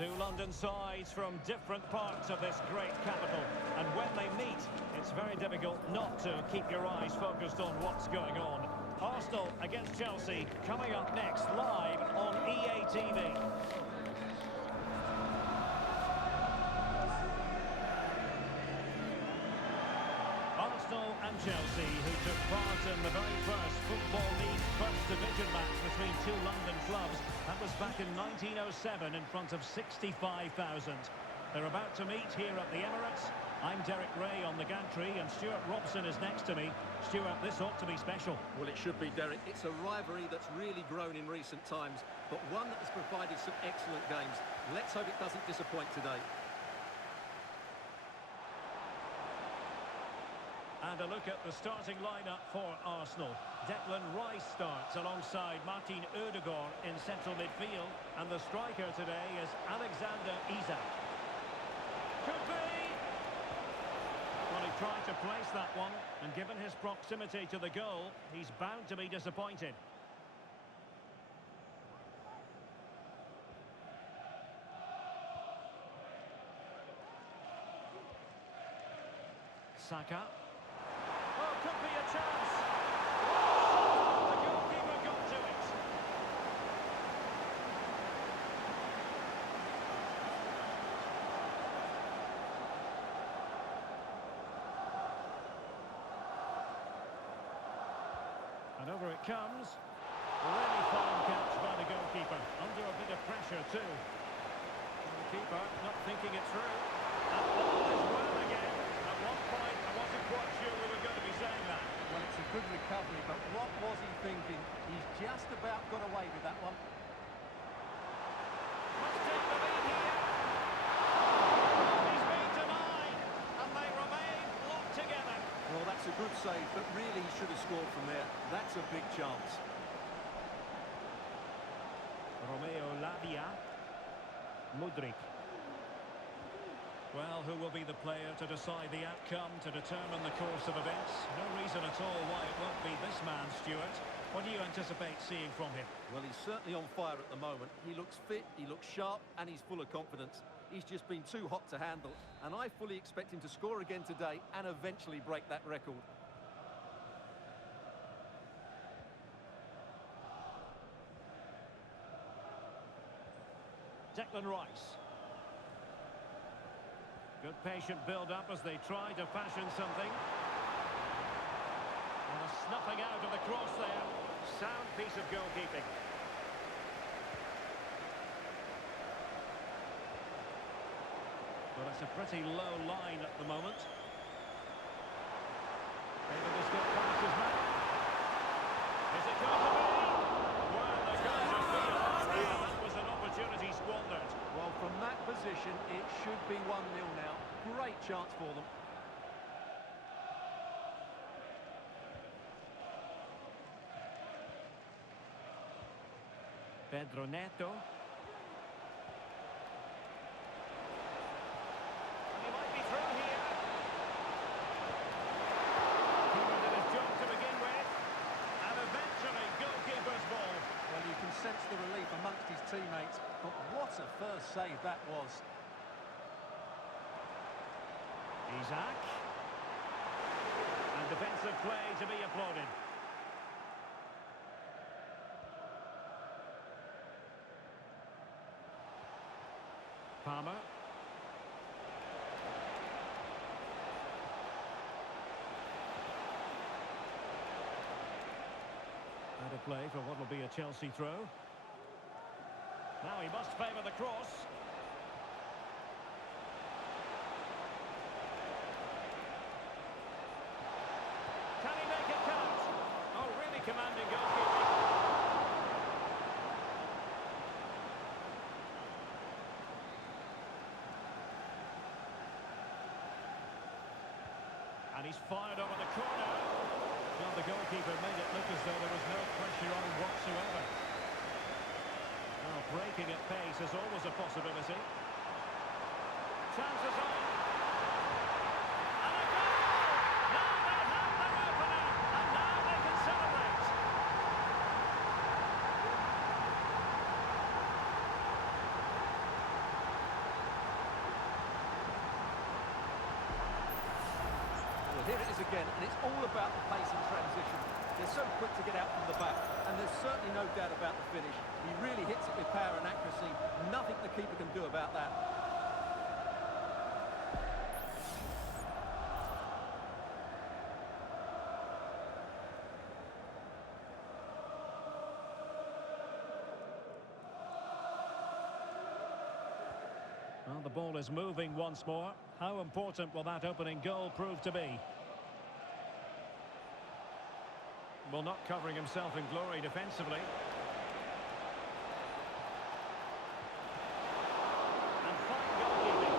Two London sides from different parts of this great capital. And when they meet, it's very difficult not to keep your eyes focused on what's going on. Arsenal against Chelsea coming up next live on EA TV. Arsenal and Chelsea, who took part in the very first Football League First Division match between two London clubs. That was back in 1907 in front of 65,000. They're about to meet here at the Emirates. I'm Derek Ray on the gantry, and Stuart Robson is next to me. Stuart, this ought to be special. Well, it should be, Derek. It's a rivalry that's really grown in recent times, but one that has provided some excellent games. Let's hope it doesn't disappoint today. And a look at the starting lineup for Arsenal. Declan Rice starts alongside Martin Ødegaard in central midfield. And the striker today is Alexander Isak. Could be! Well, he tried to place that one, and given his proximity to the goal, he's bound to be disappointed. Saka. Oh, could be a chance. The goalkeeper got to it. And over it comes. Really fine catch by the goalkeeper. Under a bit of pressure too. And the keeper not thinking it through. And ball is well again. At one point, I wasn't quite sure we were going to be saying that. Well, it's a good recovery, but what was he thinking? He's just about got away with that one. Must take the lead here. He's been denied, and they remain locked together. Well, that's a good save, but really he should have scored from there. That's a big chance. Romeo Lavia. Mudryk. Well, who will be the player to decide the outcome, to determine the course of events? No reason at all why it won't be this man, Stuart. What do you anticipate seeing from him? Well, he's certainly on fire at the moment. He looks fit, he looks sharp, and he's full of confidence. He's just been too hot to handle, and I fully expect him to score again today and eventually break that record. Declan Rice. Good patient build-up as they try to fashion something. And a snuffing out of the cross there. Sound piece of goalkeeping. Well, it's a pretty low line at the moment. David has got past his man. Is it going to be? Well, they're going to feel. That was an opportunity squandered. Well, from that position, it should be 1-0 now. Great chance for them. Pedro Neto. And he might be through here. Keeper did his job to begin with. And eventually, goalkeeper's ball. Well, you can sense the relief amongst his teammates, but what a first save that was. Isak. And defensive play to be applauded. Palmer. And a play for what will be a Chelsea throw. Now he must favour the cross. Can he make it count? Oh, really commanding goalkeeping. And he's fired over the corner. Well, the goalkeeper made it look as though there was no pressure on whatsoever. Well, breaking at pace is always a possibility. Chances on. And a goal! Now they have their opener, and now they can celebrate. again, and it's all about the pace in transition. They're so quick to get out from the back, and there's certainly no doubt about the finish. He really hits it with power and accuracy. Nothing the keeper can do about that. Well, the ball is moving once more. How important will that opening goal prove to be? Well, not covering himself in glory defensively. And fine goalkeeping.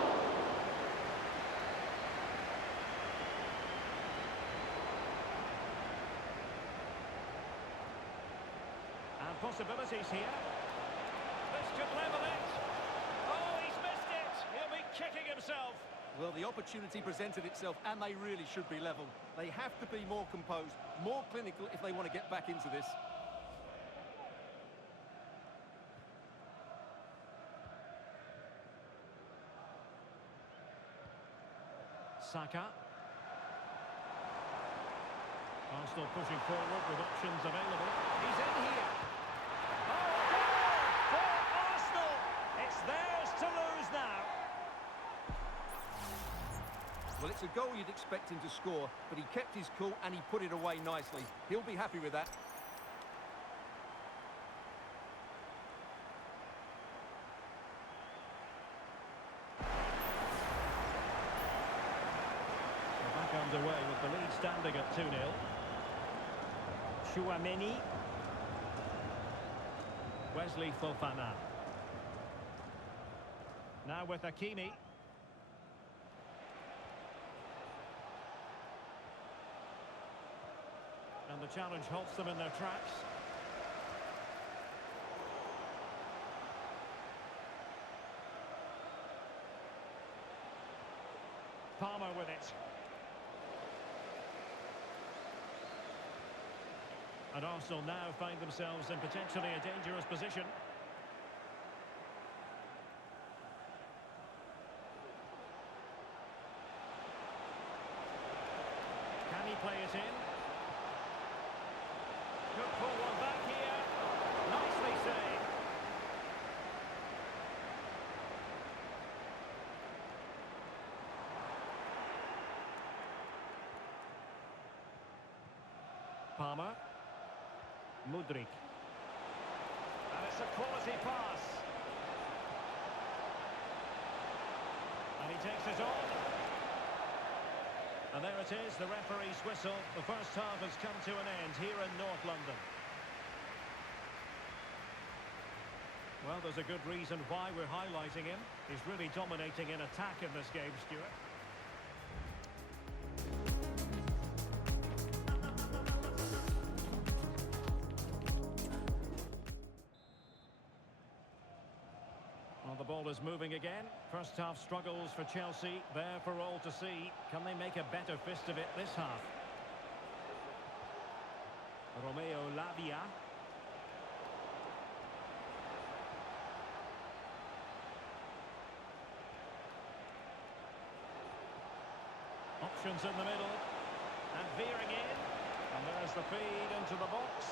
And possibilities here. This could level it. Oh, he's missed it. He'll be kicking himself. Well, the opportunity presented itself, and they really should be level. They have to be more composed, more clinical if they want to get back into this. Saka. Arsenal pushing forward with options available. He's in here. Oh, goal for Arsenal! It's theirs to lose now. Well, it's a goal you'd expect him to score, but he kept his cool and he put it away nicely. He'll be happy with that. We're back underway with the lead standing at 2-0. Chouameni. Wesley Fofana. Now with Hakimi. And the challenge halts them in their tracks. Palmer with it. And Arsenal now find themselves in potentially a dangerous position. Can he play it in? Could pull one back here. Nicely saved. Palmer. Mudryk. And it's a quality pass. And he takes it on. And there it is, the referee's whistle. The first half has come to an end here in North London. Well, there's a good reason why we're highlighting him. He's really dominating in attack in this game, Stuart. Well, the ball is moving again. First half struggles for Chelsea, there for all to see. Can they make a better fist of it this half? Romeo Lavia. Options in the middle. And veering in. And there's the feed into the box.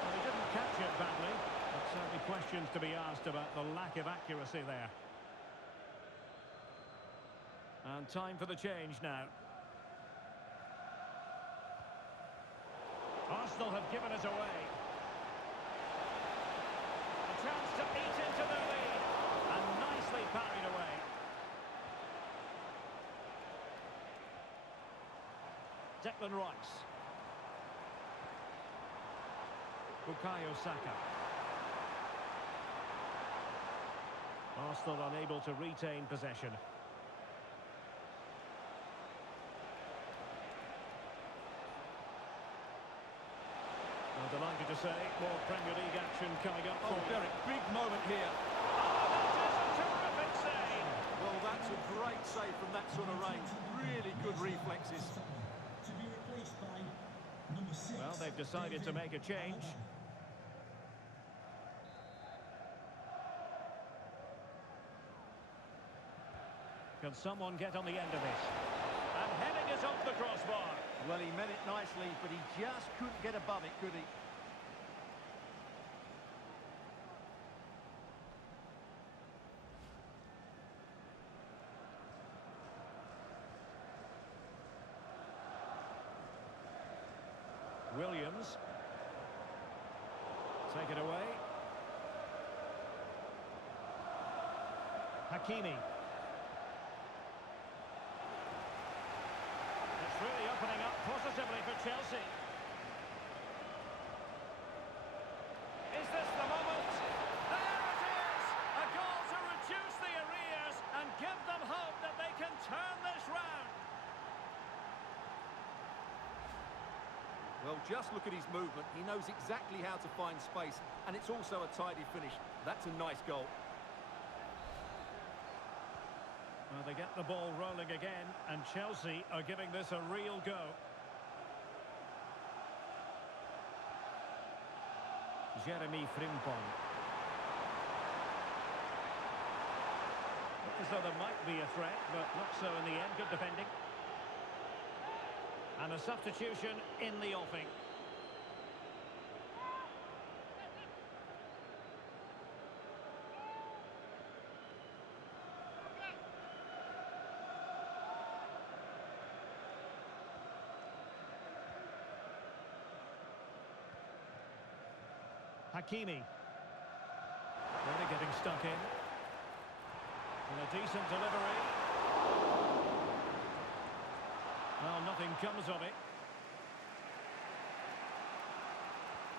Well, he didn't catch it badly. But certainly questions to be asked about the lack of accuracy there. And time for the change now. Arsenal have given it away. A chance to eat into their lead. And nicely parried away. Declan Rice. Bukayo Saka. Arsenal unable to retain possession. Well, delighted to say, more Premier League action coming up. Oh, Derek, big moment here. Oh, that is a terrific save. Well, that's a great save from that sort of range. Really good reflexes. Well, they've decided to make a change. Can someone get on the end of it? And Heading it off the crossbar. Well, he meant it nicely, but he just couldn't get above it, could he? Williams. Take it away. Hakimi. It's really opening up positively for Chelsea. Is this the moment? There it is! A goal to reduce the arrears and give them hope that they can turn this round. Well, just look at his movement. He knows exactly how to find space, and it's also a tidy finish. That's a nice goal. Well, they get the ball rolling again, and Chelsea are giving this a real go. Jeremy Frimpong. Looked as though there might be a threat, but not so in the end. Good defending. And a substitution in the offing. Hakimi. Really getting stuck in. And a decent delivery. Well, nothing comes of it.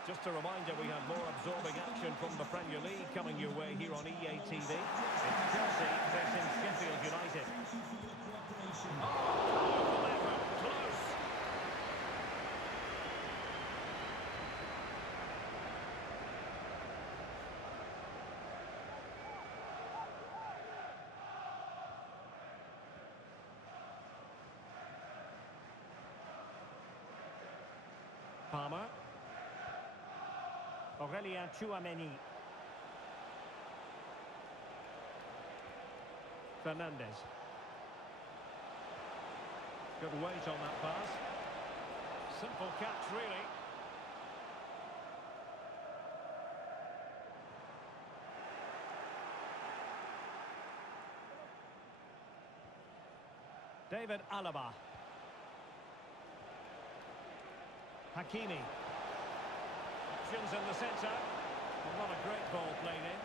Just a reminder, we have more absorbing action from the Premier League coming your way here on EA TV. It's Chelsea facing Sheffield United. Oh, powerful effort, close. Palmer. Aurelien Tchouameni. Fernandes. Good weight on that pass. Simple catch, really. David Alaba. Hakimi. Options in the centre. Well, not a great ball played in.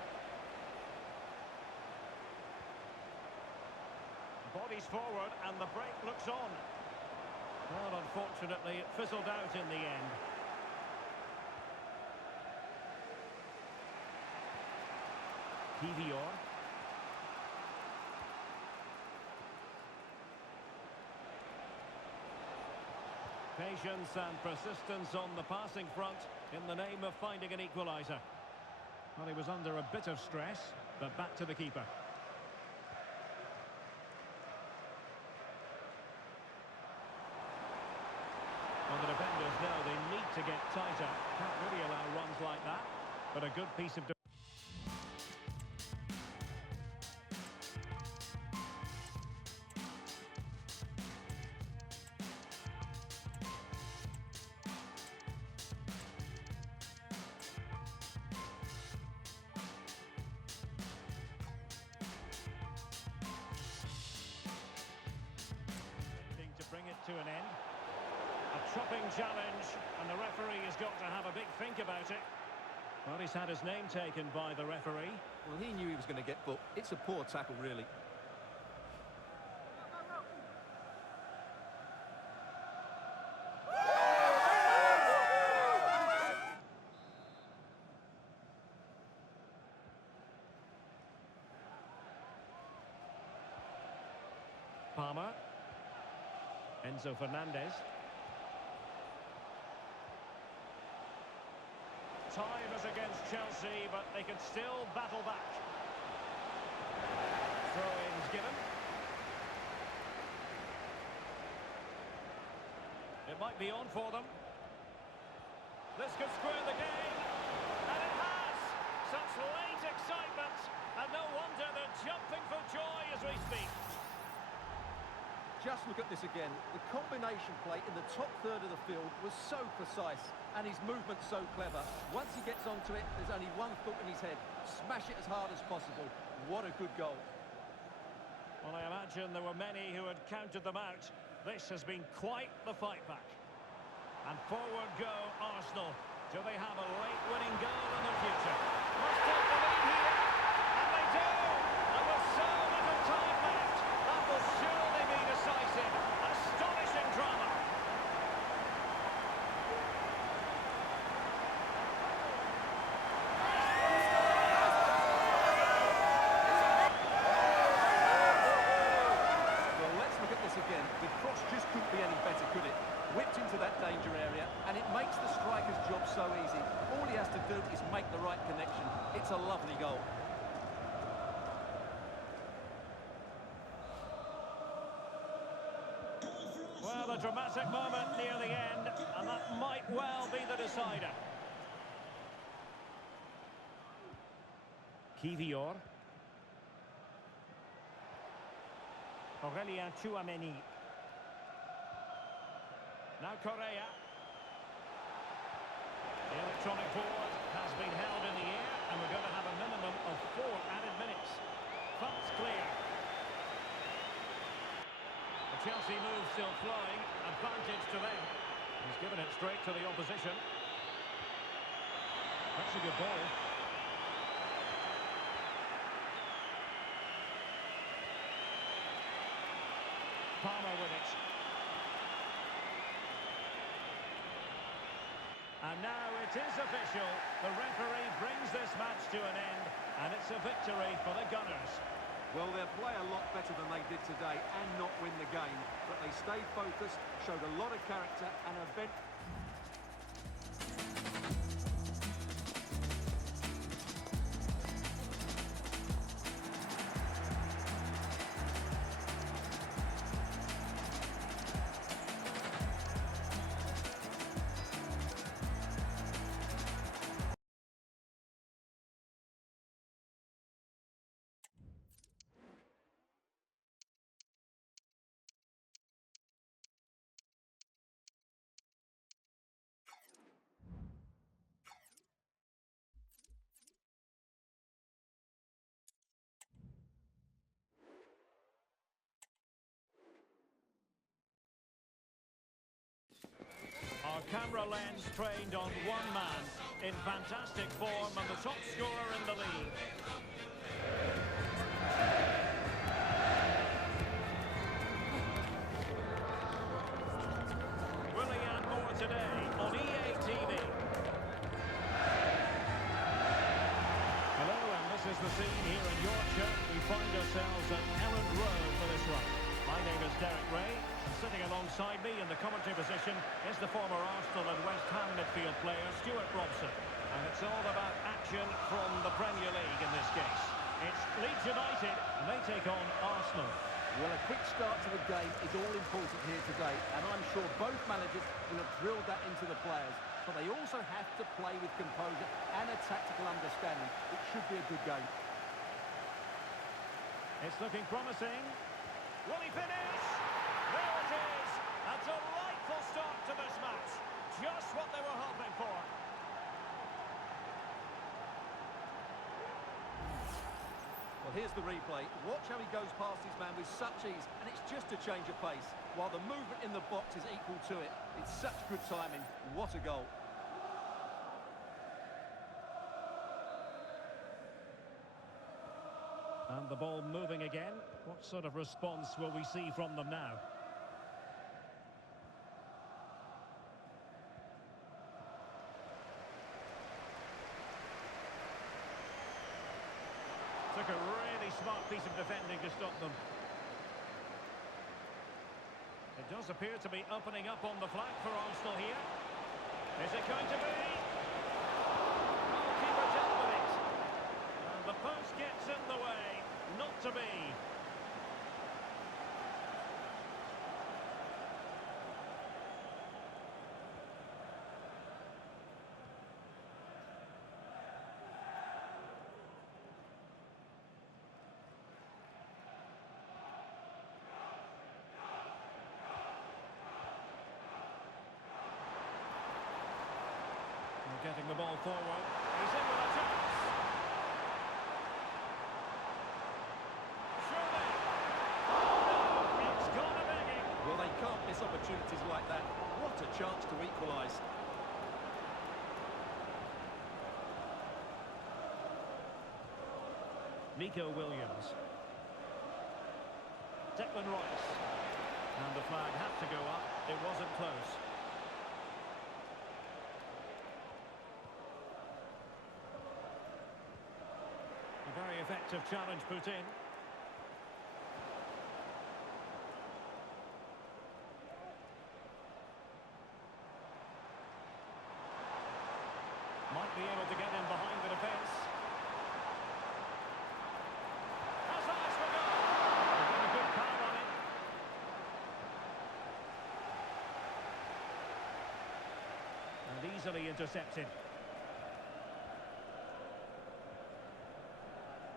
Bodies forward and the break looks on. Well, unfortunately, it fizzled out in the end. Kivior. Patience and persistence on the passing front in the name of finding an equaliser. Well, he was under a bit of stress, but back to the keeper. Well, the defenders know they need to get tighter. Can't really allow runs like that, but a good piece of... to bring it to an end. A chopping challenge, and the referee has got to have a big think about it. Well, he's had his name taken by the referee. Well, he knew he was going to get booked. It's a poor tackle, really. Palmer. Enzo Fernandez. Time is against Chelsea, but they can still battle back. Throw-ins given. It might be on for them. This could square the game. And it has! Such late excitement. And no wonder they're jumping for joy as we speak. just look at this again. The combination play in the top third of the field was so precise, and his movement so clever. Once he gets onto it, there's only one thought in his head: smash it as hard as possible. What a good goal. Well, I imagine there were many who had counted them out. This has been quite the fight back. And forward go Arsenal. Do they have a late winning goal in their future? Must take the lead here. And they do! And with so little time left, that will surely be decisive. Astonishing drama. Well, let's look at this again. The cross just couldn't be any better, could it? Whipped into that danger area, and it makes the striker's job so easy. All he has to do is make the right connection. It's a lovely goal. Well, a dramatic moment near the end, and that might well be the decider. Kivior. Aurelien Tchouameni. Now Correa. The electronic board has been held in the air, and we're going to have a minimum of 4 added minutes. Funds clear. The Chelsea move still flowing. Advantage to them. He's given it straight to the opposition. That's a good ball. Palmer with it. And now it is official. The referee brings this match to an end, and it's a victory for the Gunners. Well, they'll play a lot better than they did today and not win the game. But they stayed focused, showed a lot of character, and event. Our camera lens trained on one man in fantastic form and the top scorer in the league. Willian more today on EA TV. Hello, and this is the scene here in Yorkshire. We find ourselves at Elland Road for this one. My name is Derek Ray. Sitting alongside me in the commentary position is the former Arsenal and West Ham midfield player Stuart Robson. And it's all about action from the Premier League in this case. It's Leeds United and they take on Arsenal. Well, a quick start to the game is all important here today, and I'm sure both managers will have drilled that into the players. But they also have to play with composure and a tactical understanding. It should be a good game. It's looking promising. Will he finish? There it is! A delightful start to this match. Just what they were hoping for. Well, here's the replay. Watch how he goes past his man with such ease, and it's just a change of pace, while the movement in the box is equal to it. It's such good timing. What a goal. And the ball moving again. What sort of response will we see from them now? Took a really smart piece of defending to stop them. It does appear to be opening up on the flank for Arsenal here. Is it going to be? Goalkeeper dealt with it. And the post gets in the way. Not to be. forward. He's in with a chance. Surely. Oh no, it's gone a begging. Well, they can't miss opportunities like that. What a chance to equalise. Nico Williams. Declan Rice. And the flag had to go up. It wasn't close. A very effective challenge put in. Might be able to get in behind the defence. Has eyes for goal. A good power on it. And easily intercepted.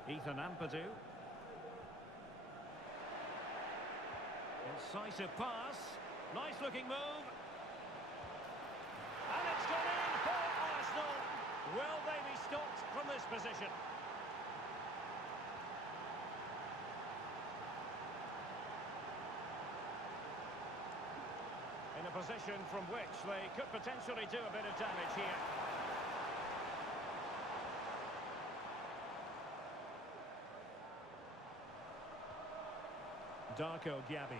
Ethan Ampadu. Incisive pass. Nice looking move. And it's gone in for Arsenal. Will they be stopped from this position? In a position from which they could potentially do a bit of damage here. Darko Gyabi.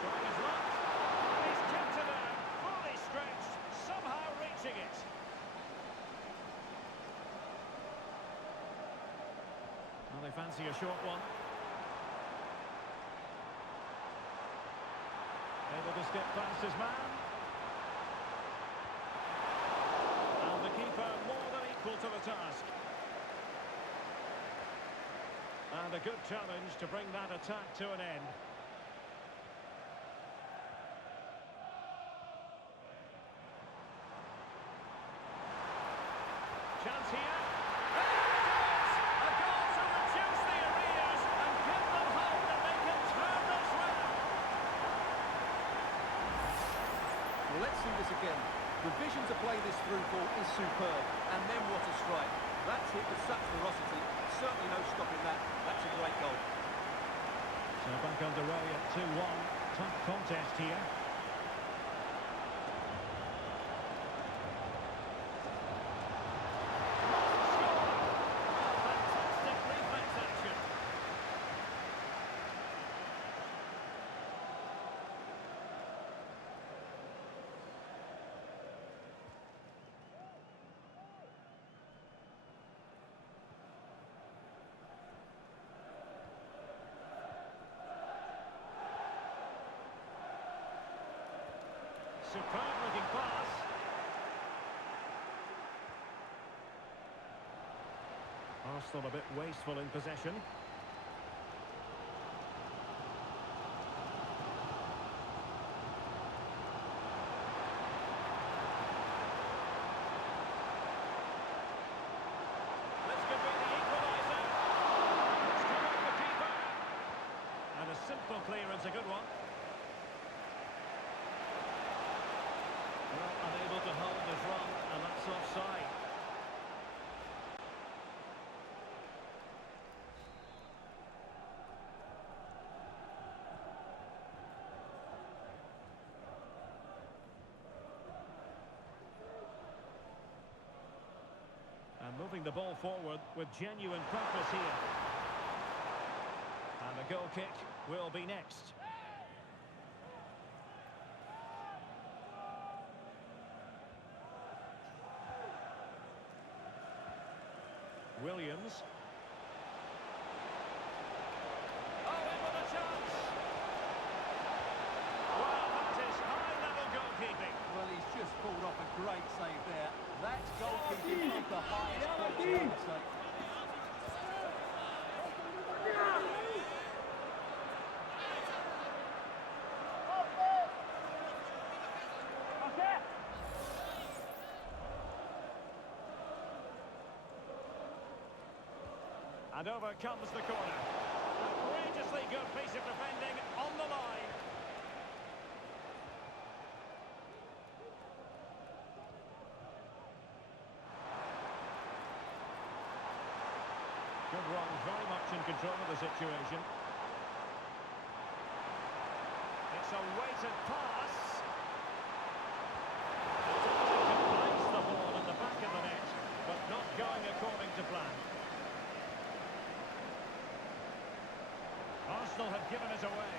Trying his luck. And he's kept it there, fully stretched, somehow reaching it. Well, they fancy a short one. Able to skip past his man. And the keeper more than equal to the task. And a good challenge to bring that attack to an end. Chance here. And it is! A goal to reduce the arrears and give them hope that they can turn this round. Well, let's see this again. The vision to play this through ball is superb. And then what a strike. That's hit with such ferocity. Certainly no stopping that. That's a great goal. So back underway at 2-1. Tough contest here. Fantastic reflex action. Superb looking pass. Arsenal a bit wasteful in possession. This could be the equaliser. It's come off the keeper. And a simple clearance, a good one. Well, unable to hold his run, and that's offside. And moving the ball forward with genuine purpose here. And the goal kick will be next. Williams. Oh, in with a chance. Well, that is high-level goalkeeping. Well, he's just pulled off a great save there. That's goalkeeping of the highest quality, I would say. And over comes the corner. Outrageously good piece of defending on the line. control of the situation. It's a weighted pass. Attempting to place the ball in the back of the net, but not going according to plan. Arsenal have given it away.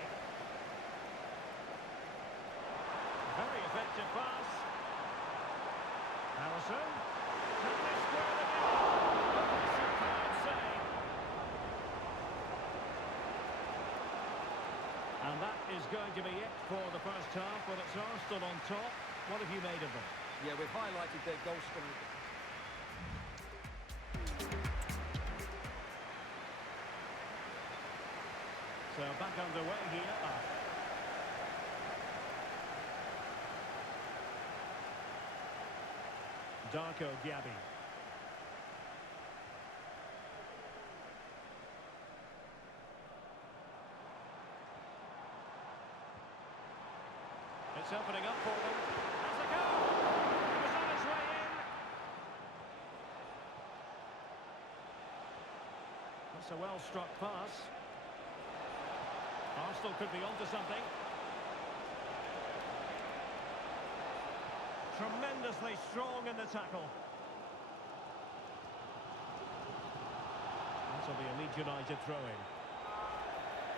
Very effective pass. Harrison. Can they square the deal? Superb save. And that is going to be it for the first half. Well, it's Arsenal on top. What have you made of them? Yeah, we've highlighted their goal scoring. So back underway here. Darko Gyabi. It's opening up for them. Has a go! It was on its way in. That's a well-struck pass. Arsenal could be onto something. Tremendously strong in the tackle. That'll be a Leeds United throw-in.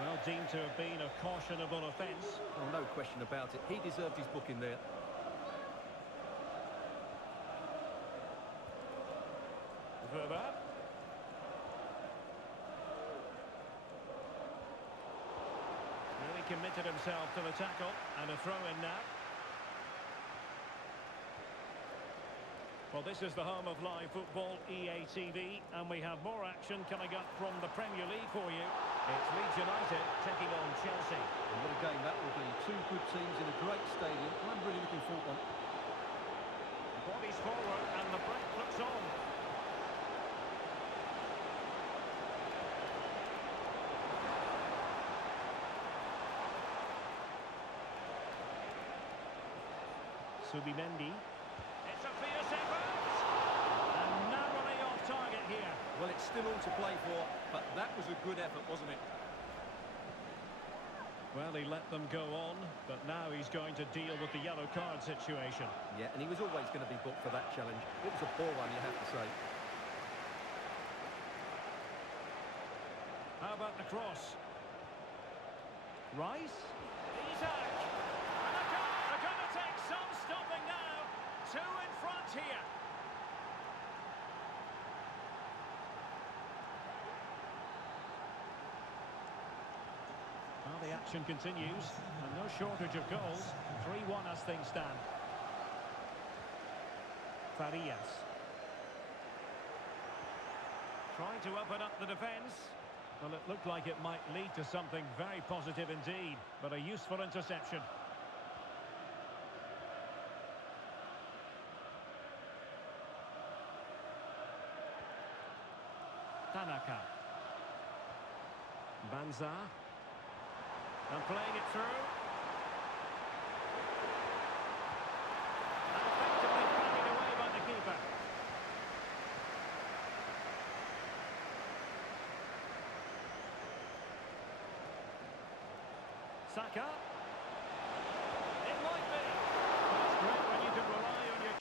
Well, deemed to have been a cautionable offence. Oh, no question about it. He deserved his booking there. Verba. Really committed himself to the tackle, and a throw-in now. Well, this is the home of live football, EA TV, and we have more action coming up from the Premier League for you. It's Leeds United taking on Chelsea. And what a game that will be. Two good teams in a great stadium. I'm really looking forward to it. Bodies forward, and the break looks on. Subimendi. It's a fierce effort! And narrowly off target here. Well, it's still all to play for, but that was a good effort, wasn't it? Well, he let them go on, but now he's going to deal with the yellow card situation. Yeah, and he was always going to be booked for that challenge. It was a poor one, you have to say. How about the cross? Rice? Isaac! And they're going to take some stopping now. Two in front here. Well, the action continues, and no shortage of goals. 3-1 as things stand. Farias. Trying to open up the defence. Well, it looked like it might lead to something very positive indeed, but a useful interception. Tanaka. Banza. And playing it through. And effectively carried away by the keeper. Saka. It might be. But it's great when you can rely on your...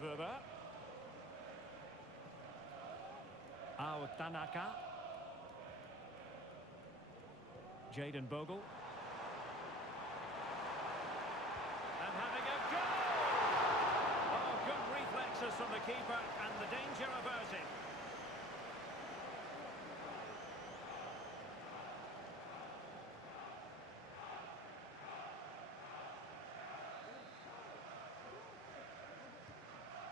Verba. Tanaka. Jayden Bogle. And having a go! Oh, good reflexes from the keeper, and the danger averted.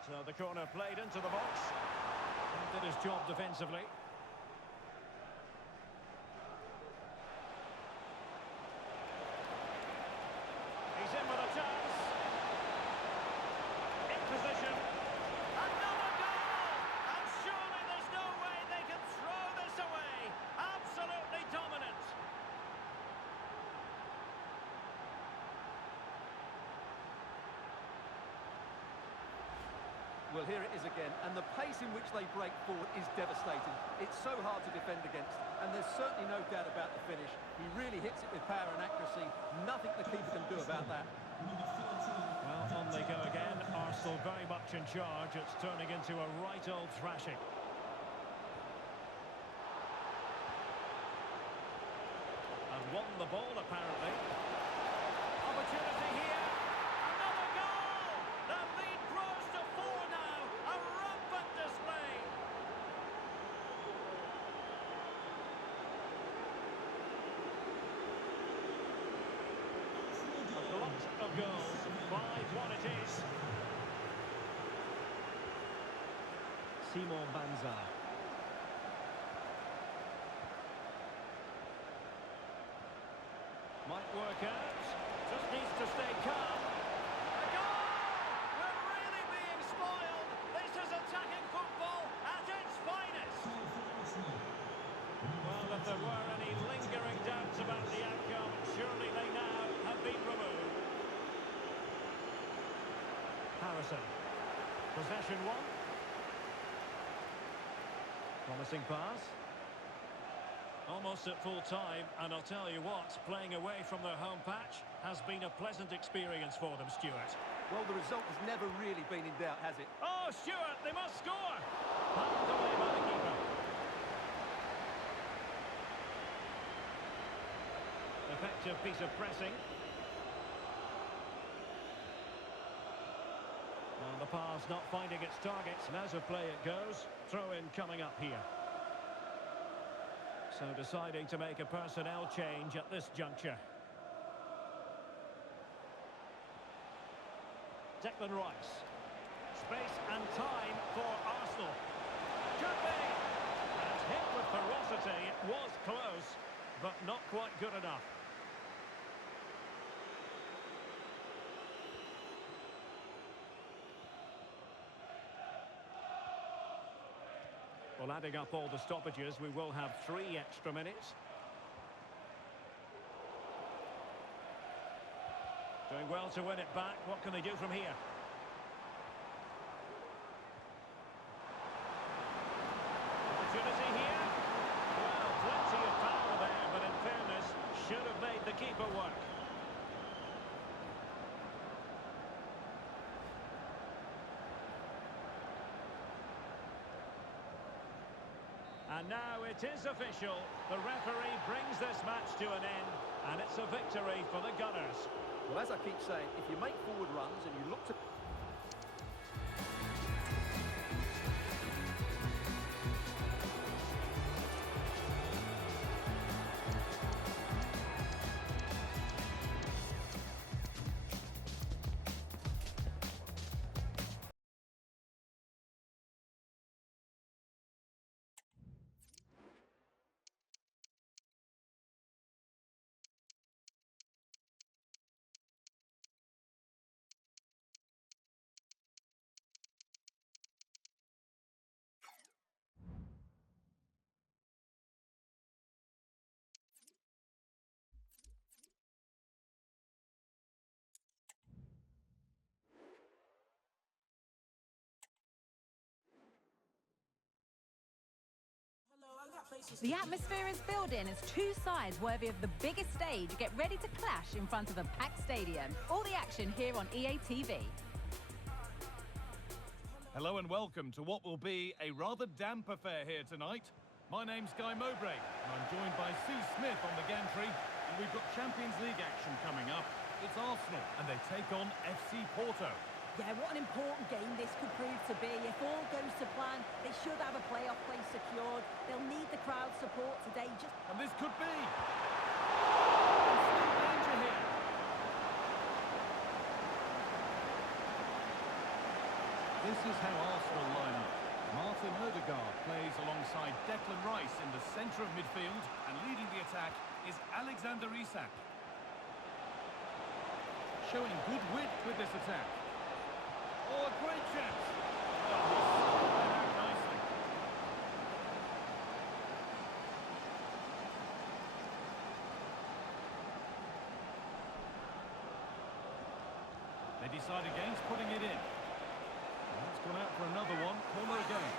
So the corner played into the box. And did his job defensively. Well, here it is again, and the pace in which they break forward is devastating. It's so hard to defend against, and there's certainly no doubt about the finish. He really hits it with power and accuracy. Nothing the keeper can do about that. Well, on they go again. Arsenal very much in charge. It's turning into a right old thrashing. And won the ball, apparently. Opportunity here. Another goal! The lead grows to 4 now. A rampant display. A glut of goals. 5-1 it is. Simon Banza. Might work out. Just needs to stay calm. A goal! We're really being spoiled. This is attacking football at its finest. Well, if there were any lingering doubts about the outcome, surely they now have been removed. Harrison. Possession one. Promising pass. Almost at full time, and I'll tell you what, playing away from their home patch has been a pleasant experience for them, Stuart. Well, the result has never really been in doubt, has it? Oh, Stuart, they must score! Pumped away by the keeper. Effective piece of pressing. And the pass not finding its targets, and as of play it goes. Throw-in coming up here. So deciding to make a personnel change at this juncture. Declan Rice. Space and time for Arsenal. Could be! And hit with ferocity. It was close, but not quite good enough. Well, adding up all the stoppages, we will have 3 extra minutes. Doing well to win it back. What can they do from here? Opportunity here. Well, plenty of power there, but in fairness, should have made the keeper work. And now it is official. The referee brings this match to an end, and it's a victory for the Gunners. Well, as I keep saying, if you make forward runs and you look to... The atmosphere is building as 2 sides worthy of the biggest stage get ready to clash in front of a packed stadium. All the action here on EA TV. Hello and welcome to what will be a rather damp affair here tonight. My name's Guy Mowbray, and I'm joined by Sue Smith on the gantry, and we've got Champions League action coming up. It's Arsenal, and they take on FC Porto. Yeah, what an important game this could prove to be. If all goes to plan, they should have a playoff place secured. They'll need the crowd support today. And this could be... Some danger here. This is how Arsenal line up. Martin Ødegaard plays alongside Declan Rice in the centre of midfield, and leading the attack is Alexander Isak. Showing good wit with this attack. Oh, a great chance. Oh, he's spread out nicely. They decide against putting it in. That's gone out for another one. Corner again.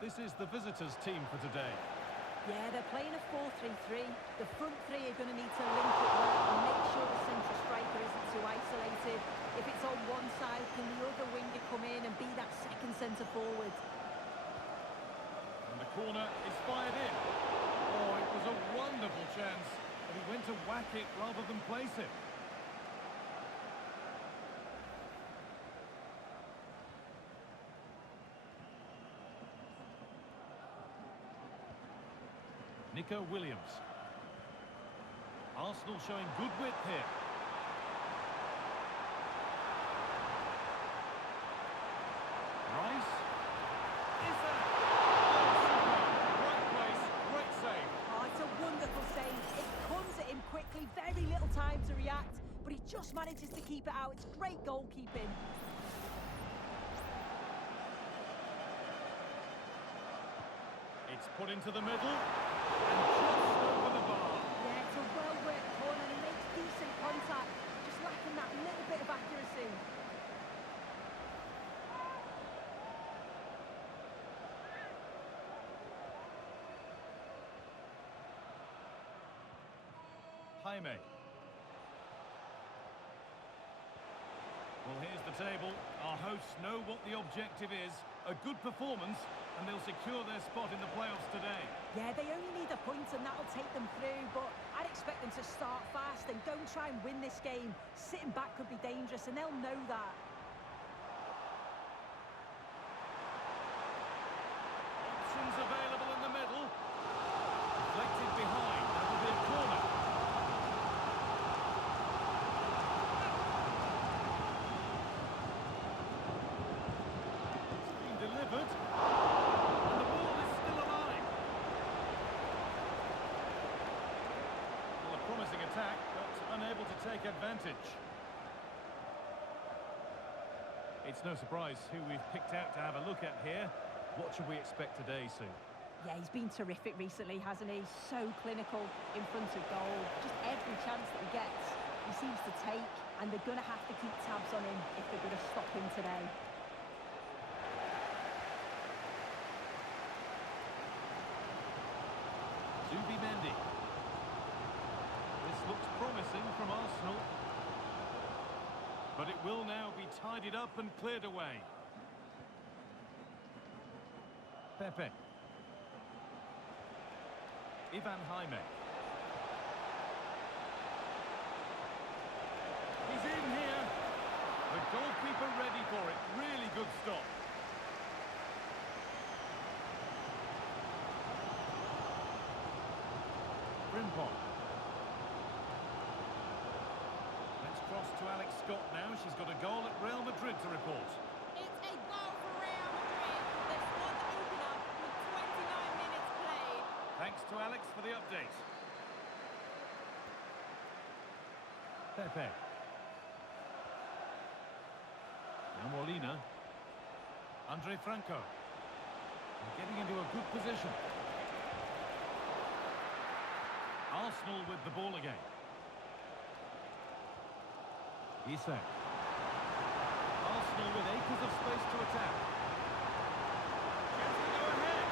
This is the visitors' team for today. Yeah, they're playing a 4-3-3. The front three are going to need to link it well and make sure the central striker isn't too isolated. If it's on one side, can the other winger come in and be that second centre forward? And the corner is fired in. Oh, it was a wonderful chance, but he went to whack it rather than place it. Nico Williams. Arsenal showing good width here. Rice. Is that? Great place, great save. Oh, it's a wonderful save. It comes at him quickly, very little time to react, but he just manages to keep it out. It's great goalkeeping. It's put into the middle and just over the bar. Yeah, it's a well-worked corner and he makes decent contact, just lacking that little bit of accuracy. Jaime. Well, here's the table. Our hosts know what the objective is. A good performance, and they'll secure their spot in the playoffs today. Yeah, they only need a point and that'll take them through, but I'd expect them to start fast and go and try and win this game. Sitting back could be dangerous, and they'll know that. Options available in the middle. Deflected behind. That'll be a corner. It's been delivered. And the ball is still alive. Well, a promising attack, but unable to take advantage. It's no surprise who we've picked out to have a look at here. What should we expect today, Sue? Yeah, he's been terrific recently, hasn't he? So clinical in front of goal. Just every chance that he gets, he seems to take, and they're going to have to keep tabs on him if they're going to stop him today. Zubimendi. This looks promising from Arsenal. But it will now be tidied up and cleared away. Pepe. Ivan Jaime. He's in here. The goalkeeper ready for it. Really good stop. Frimpong. Let's cross to Alex Scott now. She's got a goal at Real Madrid to report. It's a goal for Real Madrid. They've scored the opener with 29 minutes played. Thanks to Alex for the update. Pepe. Now Molina. Andre Franco. And getting into a good position. Arsenal with the ball again. Isak. Arsenal with acres of space to attack. Chance to go ahead.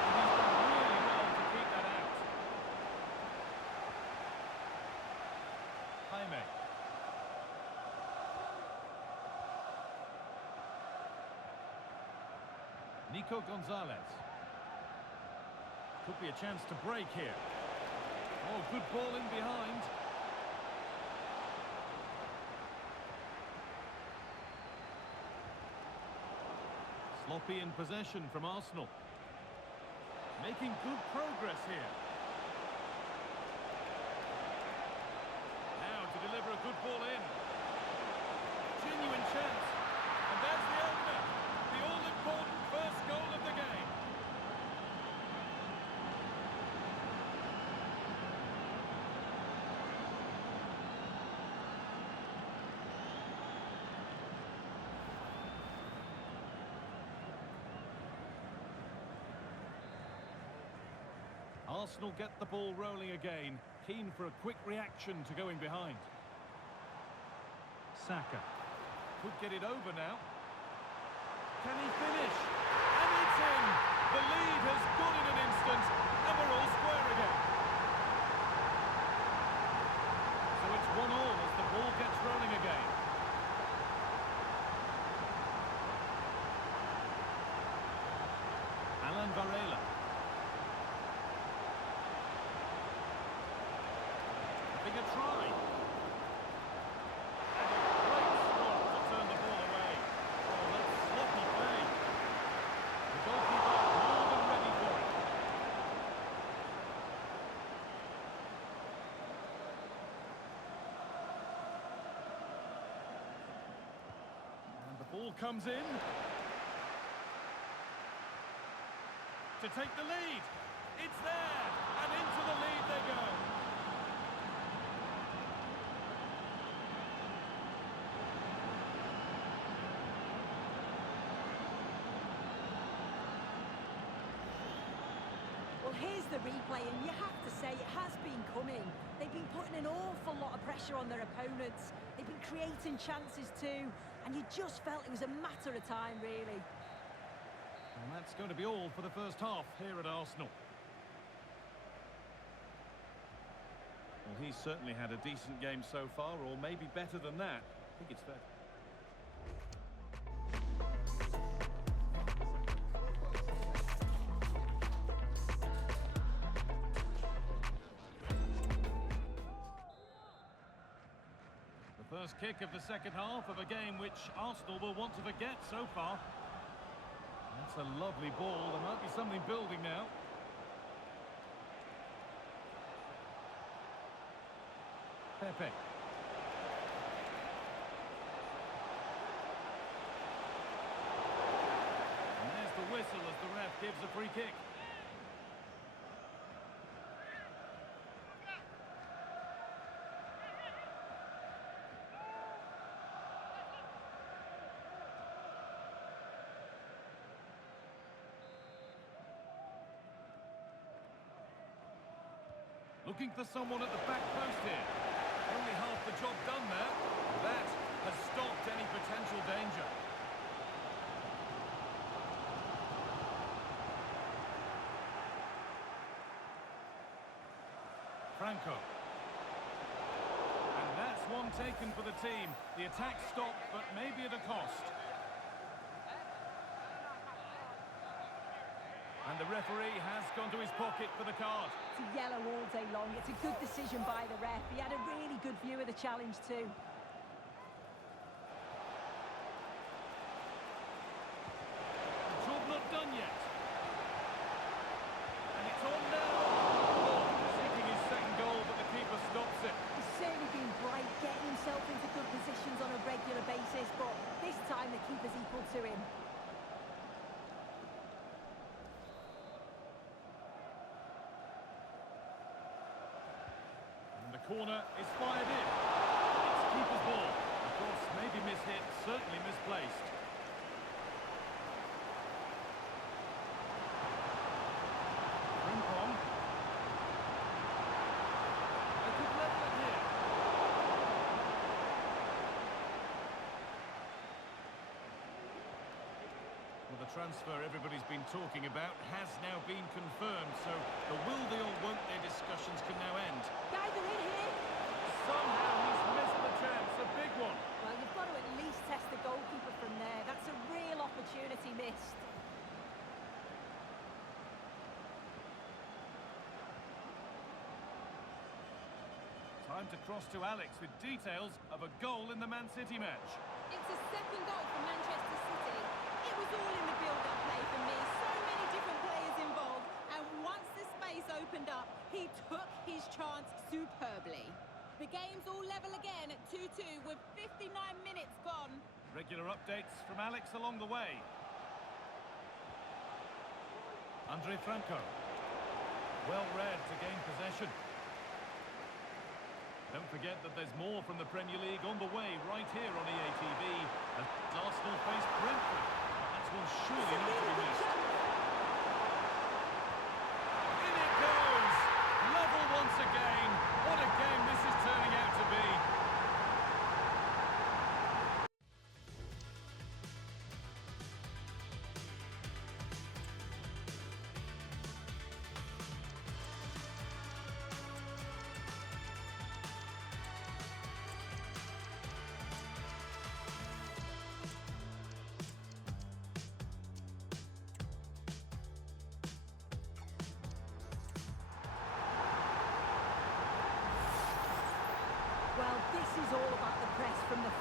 And he's done really well to keep that out. Jaime. Nico Gonzalez. Could be a chance to break here. Oh, good ball in behind. Sloppy in possession from Arsenal. Making good progress here. Now to deliver a good ball in. Genuine chance. And there's the opener. The all-important first goal of the game. Arsenal get the ball rolling again, keen for a quick reaction to going behind. Saka could get it over now. Can he finish? And it's in! The lead has gone in an instant, and we're all square again. So it's 1-1 as the ball gets rolling again. Alan Varela. Having a try. And a great stop to turn the ball away. Oh, that's sloppy play. The goalkeeper more than ready for it. And the ball comes in. To take the lead. It's there, and into the lead they go. Well, here's the replay, and you have to say it has been coming. They've been putting an awful lot of pressure on their opponents. They've been creating chances too, and you just felt it was a matter of time, really. And that's going to be all for the first half here at Arsenal. Well, he's certainly had a decent game so far, or maybe better than that. I think it's fair. The first kick of the second half of a game which Arsenal will want to forget so far. That's a lovely ball. There might be something building now. Pepe. And there's the whistle as the ref gives a free kick. Looking for someone at the back post here. Only half the job done there. That has stopped any potential danger. Franco. And that's one taken for the team. The attack stopped, but maybe at a cost. And the referee has gone to his pocket for the card. It's a yellow all day long. It's a good decision by the ref. He had a really good view of the challenge too. Job not done yet. And it's on now. Seeking his second goal, but the keeper stops it. He's certainly been bright, getting himself into good positions on a regular basis, but this time the keeper's equal to him. Corner is fired in. It's keeper's ball. Of course, maybe mishit, certainly misplaced. Frimpong. They could level it here. Well, the transfer everybody's been talking about has now been confirmed, so the will they or won't they discussions can now end. Guys are in here. Somehow he's missed the chance, a big one. Well, you've got to at least test the goalkeeper from there. That's a real opportunity missed. Time to cross to Alex with details of a goal in the Man City match. It's a second goal for Manchester City. It was all in the build-up play for me. So many different players involved. And once the space opened up, he took his chance superbly. The game's all level again at 2-2 with 59 minutes gone. Regular updates from Alex along the way. Andre Franco. Well read to gain possession. Don't forget that there's more from the Premier League on the way right here on EA TV as Arsenal face Brentford. That's one surely not to be missed. In it goes!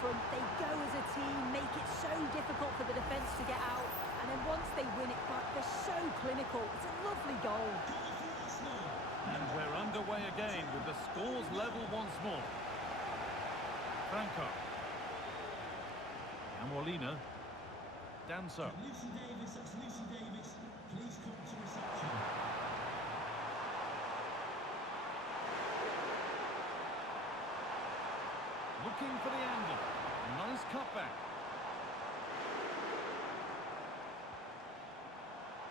front. They go as a team, make it so difficult for the defence to get out. And then once they win it back, they're so clinical. It's a lovely goal. And we're underway again with the scores level once more. Franco. And Molina. Danso. Lucy Davis, that's Lucy Davis. Please come to reception. Looking for the angle. Nice cutback.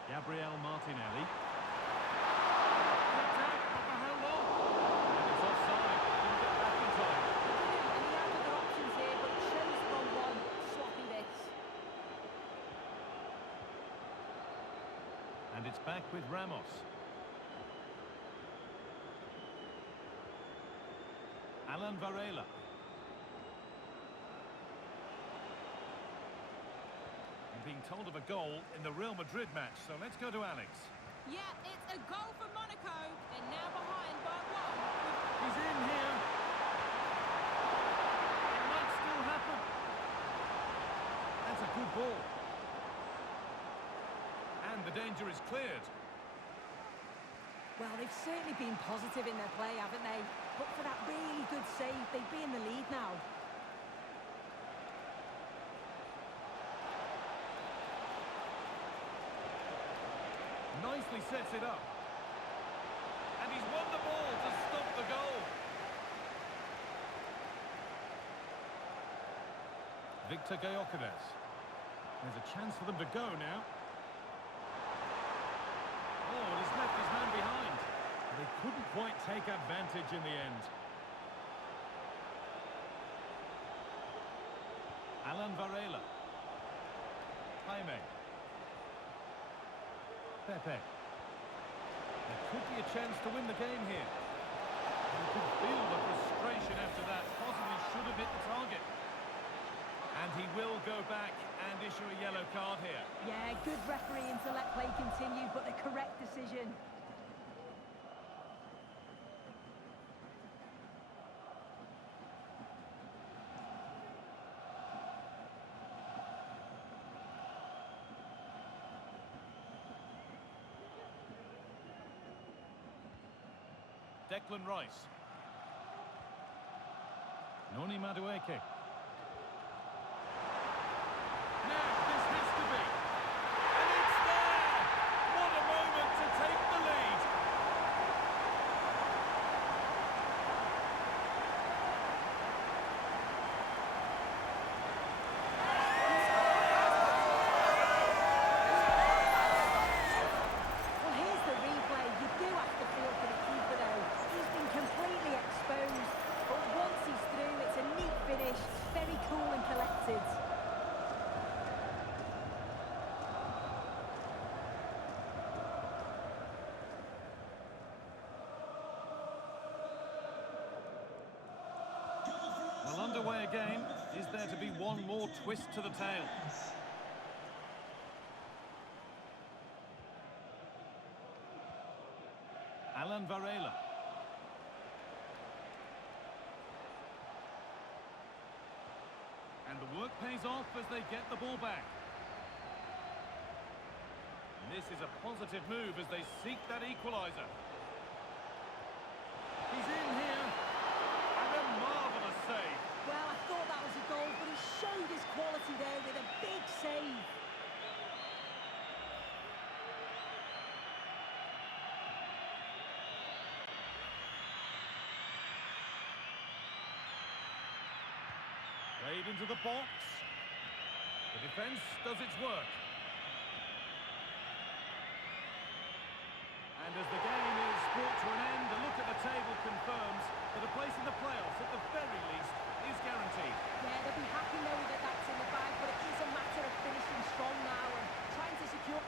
Gabriel Martinelli. Kept out, but for how long? And it's offside. Couldn't get back in time. And he had other options here, but chose the wrong one. Sloppy this. And it's back with Ramos. Alan Varela. I'm being told of a goal in the Real Madrid match, so let's go to Alex. Yeah, it's a goal for Monaco. They're now behind by 1. He's in here. It might still happen. That's a good ball. And the danger is cleared. Well, they've certainly been positive in their play, haven't they? But for that really good save, they'd be in the lead now. Nicely sets it up. And he's won the ball to stop the goal. Victor Gyökeres. There's a chance for them to go now. Oh, and he's left his man behind. They couldn't quite take advantage in the end. Alan Varela. Jaime. Pepe. There could be a chance to win the game here. You could feel the frustration after that. Possibly should have hit the target. And he will go back and issue a yellow card here. Yeah, good refereeing to let play continue, but the correct decision. Declan Rice. Noni Madueke. Now, this has to be. And it's there! What a moment to take the lead. Well, here's the replay. You do have to feel for the keeper, though. He's been completely exposed. But once he's through, it's a neat finish. Very cool and collected. Well, underway again. Is there to be one more twist to the tail? Alan Varela. And the work pays off as they get the ball back. And this is a positive move as they seek that equaliser. He's in here. And a marvellous save. Well, I thought that was a goal, but he showed his quality there with a big save. Played into the box. The defence does its work. And as the game is brought to an end, a look at the table confirms that a place in the playoffs, at the very least, is guaranteed. Yeah, they'll be happy knowing that that's in the bag, but it is a matter of finishing strong now and trying to secure...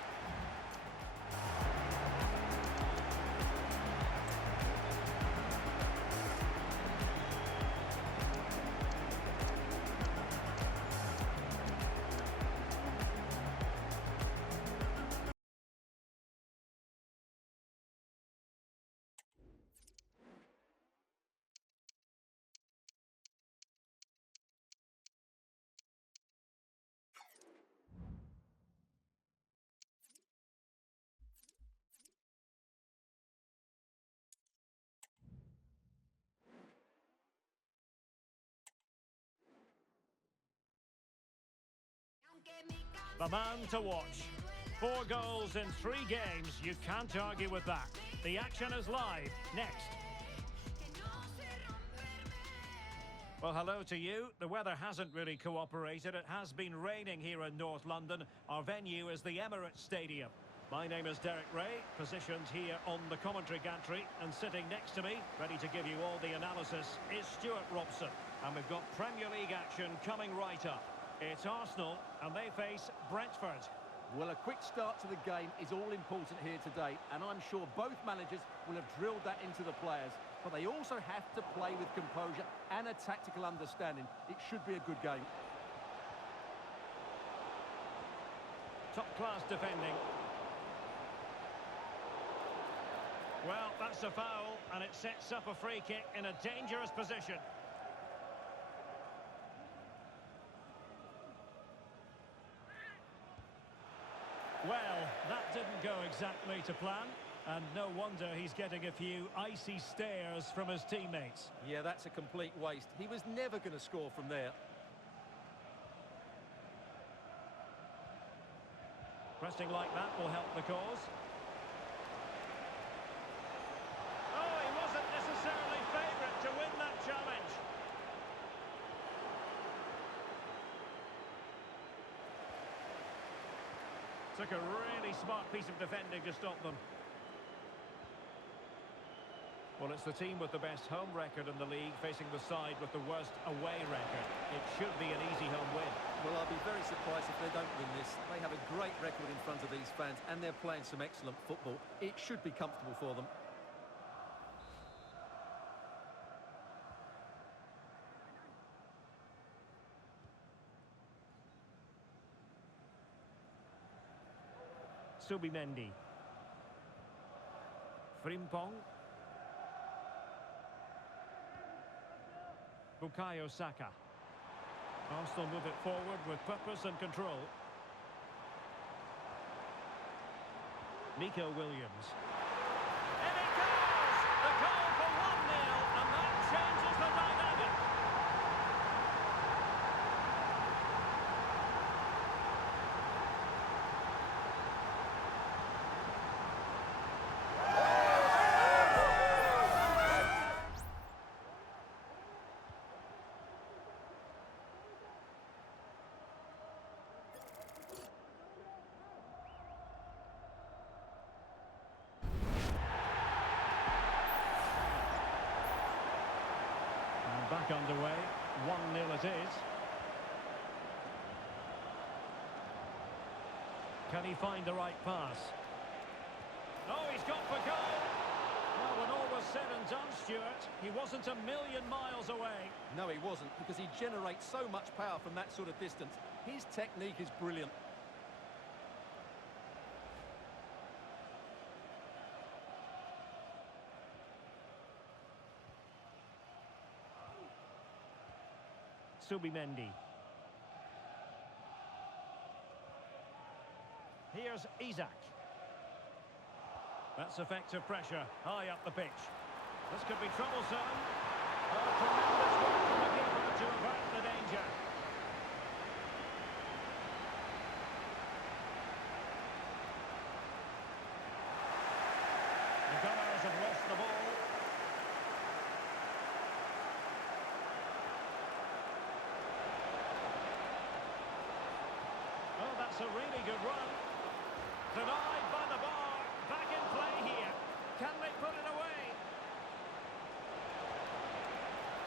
The man to watch. 4 goals in 3 games, you can't argue with that. The action is live, next. Well, hello to you. The weather hasn't really cooperated. It has been raining here in North London. Our venue is the Emirates Stadium. My name is Derek Ray, positioned here on the commentary gantry, and sitting next to me, ready to give you all the analysis, is Stuart Robson. And we've got Premier League action coming right up. It's Arsenal, and they face Brentford. Well, a quick start to the game is all important here today, and I'm sure both managers will have drilled that into the players. But they also have to play with composure and a tactical understanding. It should be a good game. Top-class defending. Well, that's a foul, and it sets up a free kick in a dangerous position. Well, that didn't go exactly to plan, and no wonder he's getting a few icy stares from his teammates. Yeah, that's a complete waste. He was never going to score from there. Pressing like that will help the cause. Oh, he wasn't necessarily favourite to win that challenge. Took a really smart piece of defending to stop them. Well, it's the team with the best home record in the league facing the side with the worst away record. It should be an easy home win. Well, I'll be very surprised if they don't win this. They have a great record in front of these fans, and they're playing some excellent football. It should be comfortable for them. Subimendi. Frimpong. Bukayo Saka. Arsenal move it forward with purpose and control. Nico Williams. And it goes! The goal for 1-0, and that changes the dynamic. Back underway, 1-0 it is. Can he find the right pass? Oh, he's got for goal! Well, when all was said and done, Stuart, he wasn't a million miles away. No, he wasn't, because he generates so much power from that sort of distance. His technique is brilliant. Subimendi. Here's Isak. That's effective pressure, high up the pitch. This could be troublesome. Oh, tremendous work from the keeper to avert the danger. The Gunners have lost the ball. Oh, that's a really good run. Denied by the bar. Back in play here. Can they put it away?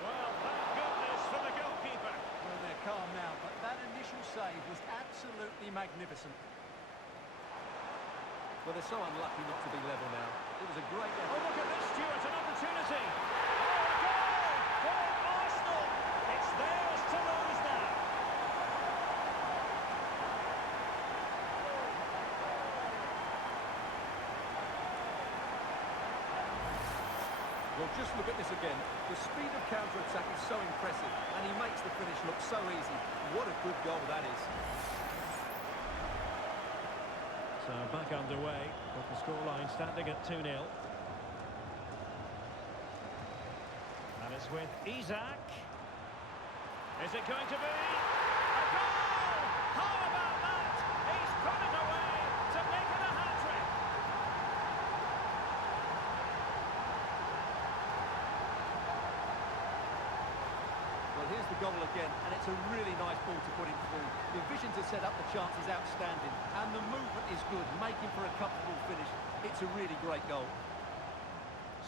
Well, thank goodness for the goalkeeper. Well, they're calm now, but that initial save was absolutely magnificent. Well, they're so unlucky not to be level now. It was a great effort. Oh, look at this, Stuart, an opportunity. Oh, a goal for Arsenal. It's theirs to lose now. Well, just look at this again. The speed of counter-attack is so impressive, and he makes the finish look so easy. What a good goal that is. So back underway, with the scoreline standing at 2-0. And it's with Isak. Is it going to be a goal? How about that? level again, and it's a really nice ball to put him through. The vision to set up the chance is outstanding, and the movement is good, making for a comfortable finish. It's a really great goal.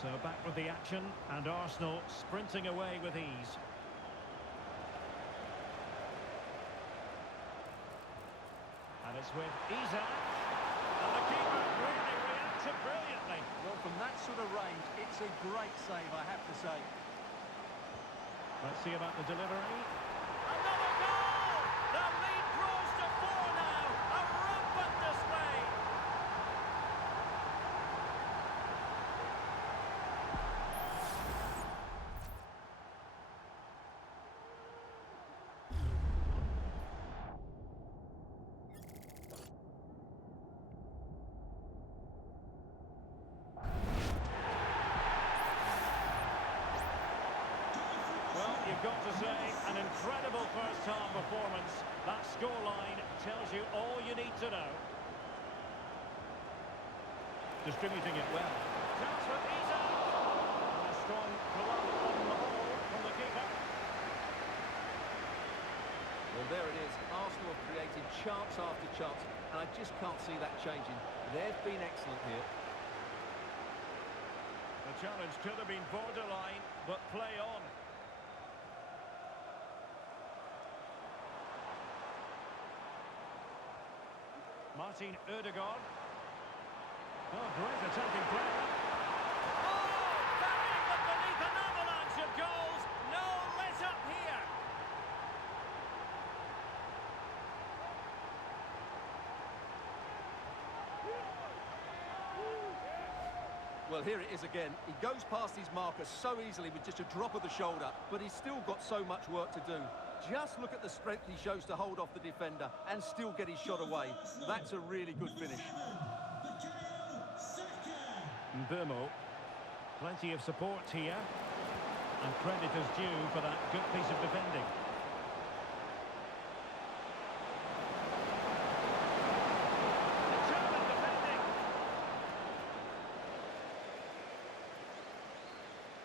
So back with the action, and Arsenal sprinting away with ease. And it's with Isak. And the keeper really reacted brilliantly. Well, from that sort of range, it's a great save, I have to say. Let's see about the delivery. Another goal! The lead grows to 4 now. A rampant display. Well, you've got to say, an incredible first-half performance. That scoreline tells you all you need to know. Distributing it well. Chance for Isak. And a strong glove on the ball from the keeper. Well, there it is. Arsenal have created chance after chance, and I just can't see that changing. They've been excellent here. The challenge could have been borderline, but play on. Martin Ødegaard. Oh, great attacking play. Oh, buried but beneath an avalanche of goals. No let up here. Well, here it is again. He goes past his marker so easily with just a drop of the shoulder, but he's still got so much work to do. Just look at the strength he shows to hold off the defender and still get his shot away. That's a really good finish. Burmo. Plenty of support here. And credit is due for that good piece of defending. Determined defending.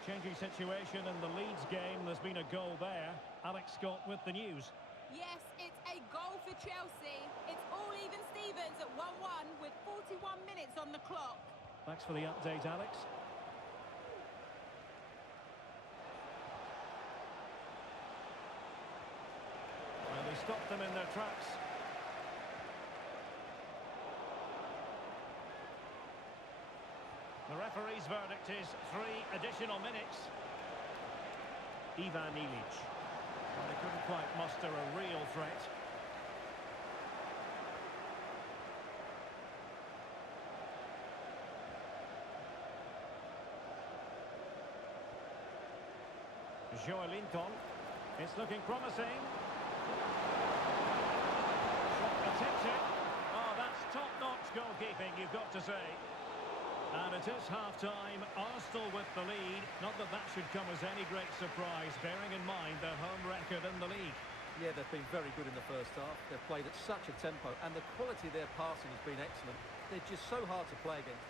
Changing situation in the Leeds game. There's been a goal there. Alex Scott with the news. Yes, it's a goal for Chelsea. It's all even Stevens at 1-1 with 41 minutes on the clock. Thanks for the update, Alex. Well, they stopped them in their tracks. The referee's verdict is 3 additional minutes. Ivan Ilic. Well, they couldn't quite muster a real threat. Joelinton. It's looking promising. Shot attempted. Oh, that's top-notch goalkeeping, you've got to say. And it is half-time. Arsenal with the lead. Not that that should come as any great surprise, bearing in mind their home record in the league. Yeah, they've been very good in the first half. They've played at such a tempo, and the quality of their passing has been excellent. They're just so hard to play against.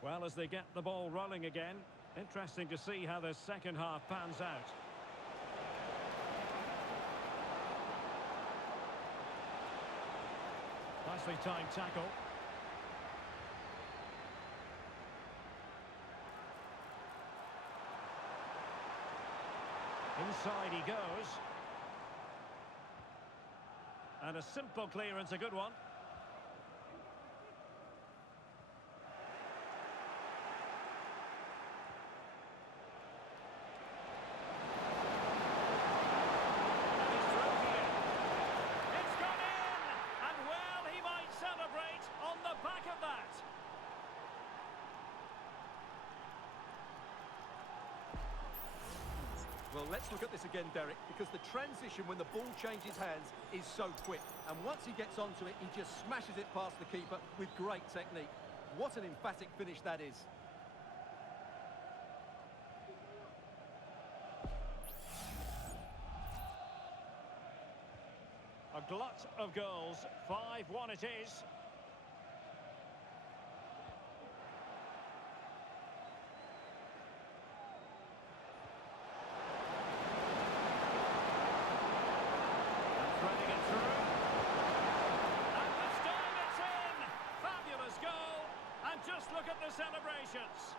Well, as they get the ball rolling again, interesting to see how the second half pans out. Nicely timed tackle. Inside he goes. And a simple clearance, a good one. Well, let's look at this again, Derek, because the transition when the ball changes hands is so quick. And once he gets onto it, he just smashes it past the keeper with great technique. What an emphatic finish that is. A glut of goals. 5-1 it is. look at the celebrations.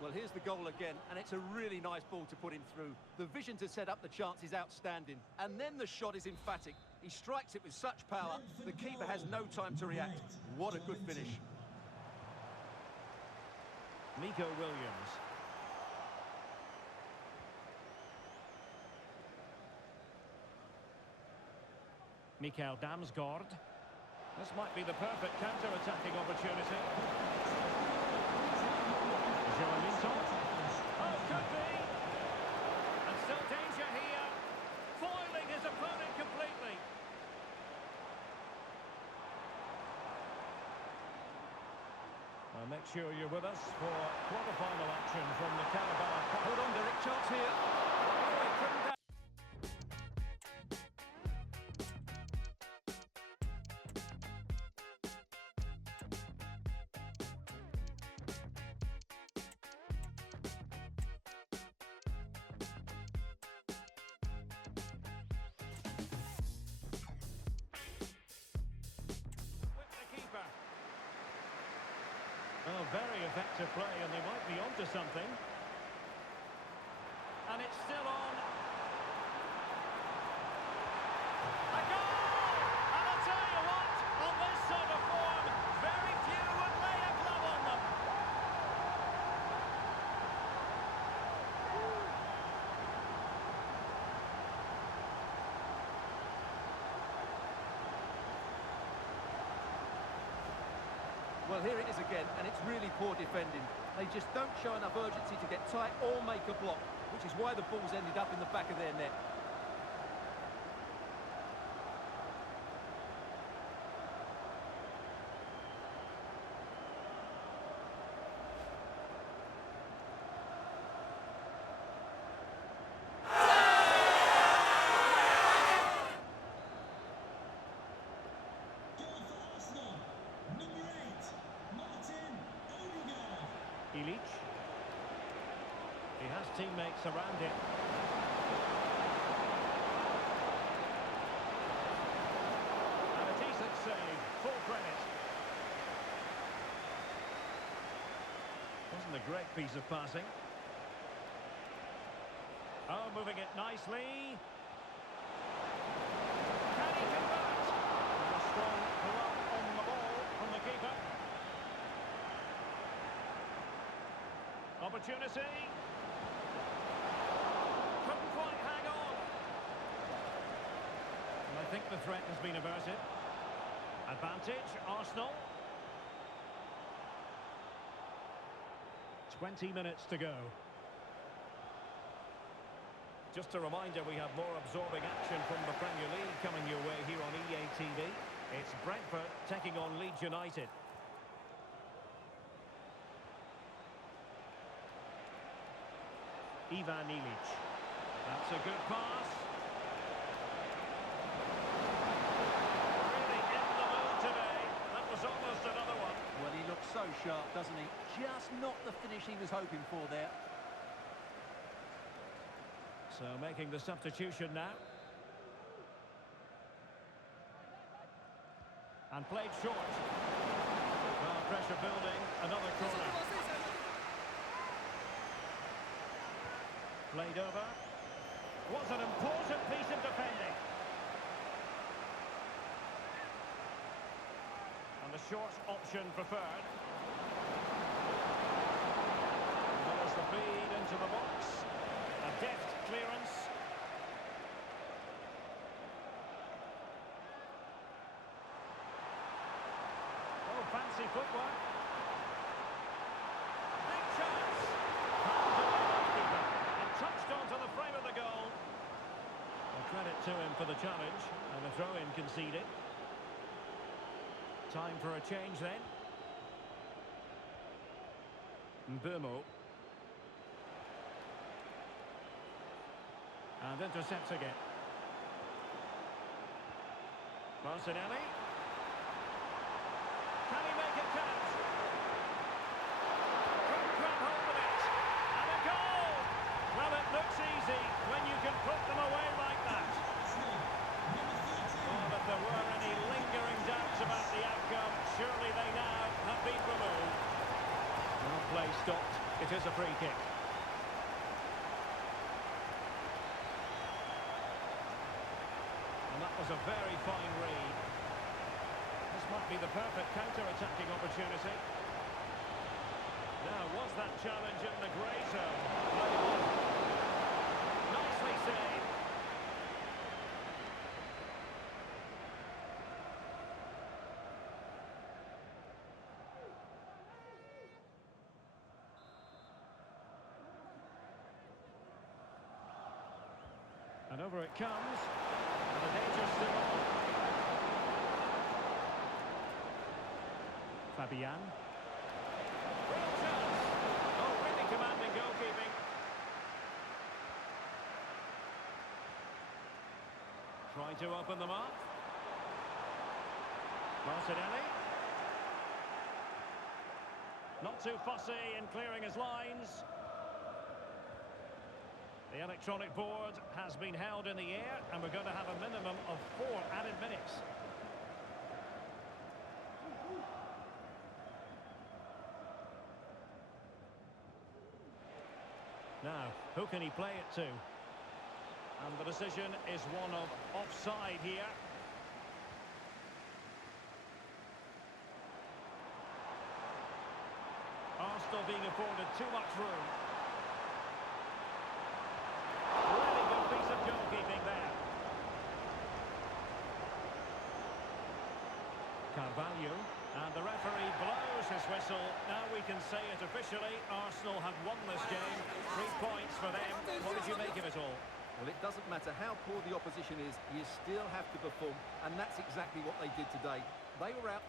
Well, here's the goal again, and it's a really nice ball to put him through. The vision to set up the chance is outstanding, and then the shot is emphatic. He strikes it with such power, the keeper has no time to react. What a good finish. Nico Williams. Mikael Damsgaard. This might be the perfect counter-attacking opportunity. Joelinton. Oh, could be. And still danger here. Foiling his opponent completely. Well, make sure you're with us for quarter-final action from the Carabao Cup. Hold on, Derek, chance here. Oh, he couldn't. Oh, very effective play, and they might be onto something. And it's still on. A goal! And I'll tell you what, on this sort of form, very few would lay a glove on them. Well, here it is again, and it's really poor defending. They just don't show enough urgency to get tight or make a block, which is why the ball's ended up in the back of their net. Illich. He has teammates around him. And a decent save, full credit. Wasn't a great piece of passing. Oh, moving it nicely. Can he convert? And a strong glove on the ball from the keeper. Opportunity. Couldn't quite hang on. And I think the threat has been averted. Advantage, Arsenal. 20 minutes to go. Just a reminder, we have more absorbing action from the Premier League coming your way here on EA TV. It's Brentford taking on Leeds United. Ivan Illich. That's a good pass. Really in the mood today. That was almost another one. Well, he looks so sharp, doesn't he? Just not the finish he was hoping for there. So making the substitution now. And played short. Well, pressure building. Another corner. Played over. Was an important piece of defending. And the short option preferred. There's the feed into the box. A deft clearance. Oh, fancy footwork. Big chance. Touched onto the frame of the goal. Well, credit to him for the challenge, and a throw-in conceded. Time for a change then. Mbeumo. And intercepts again. Martinelli. Can he make it count? Couldn't grab hold of it. It is a free kick. And that was a very fine read. This might be the perfect counter-attacking opportunity. Now, was that challenge in the grey zone? Nicely saved. And over it comes. And the danger's still on. Fabian. Real chance. Oh, really commanding goalkeeping. Trying to open them up. Martinelli. Not too fussy in clearing his lines. The electronic board has been held in the air, and we're going to have a minimum of 4 added minutes. Now, who can he play it to? And the decision is one of offside here. Arsenal being afforded too much room. Really good piece of goalkeeping there. Carvalho, and the referee blows his whistle. Now we can say it officially. Arsenal have won this game. 3 points for them. What did you make of it all? Well, it doesn't matter how poor the opposition is, you still have to perform, and that's exactly what they did today. They were out.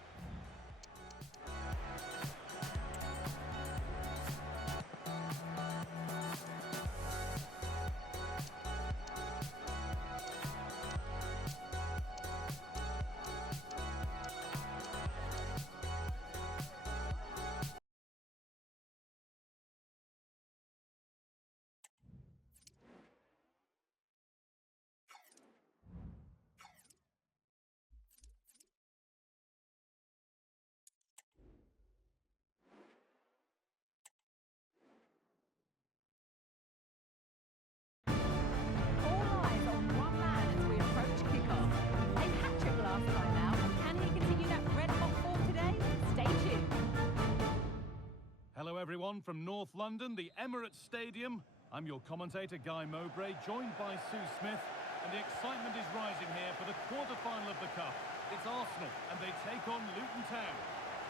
Hello everyone from North London, the Emirates Stadium. I'm your commentator Guy Mowbray, joined by Sue Smith, and the excitement is rising here for the quarter-final of the Cup. It's Arsenal, and they take on Luton Town.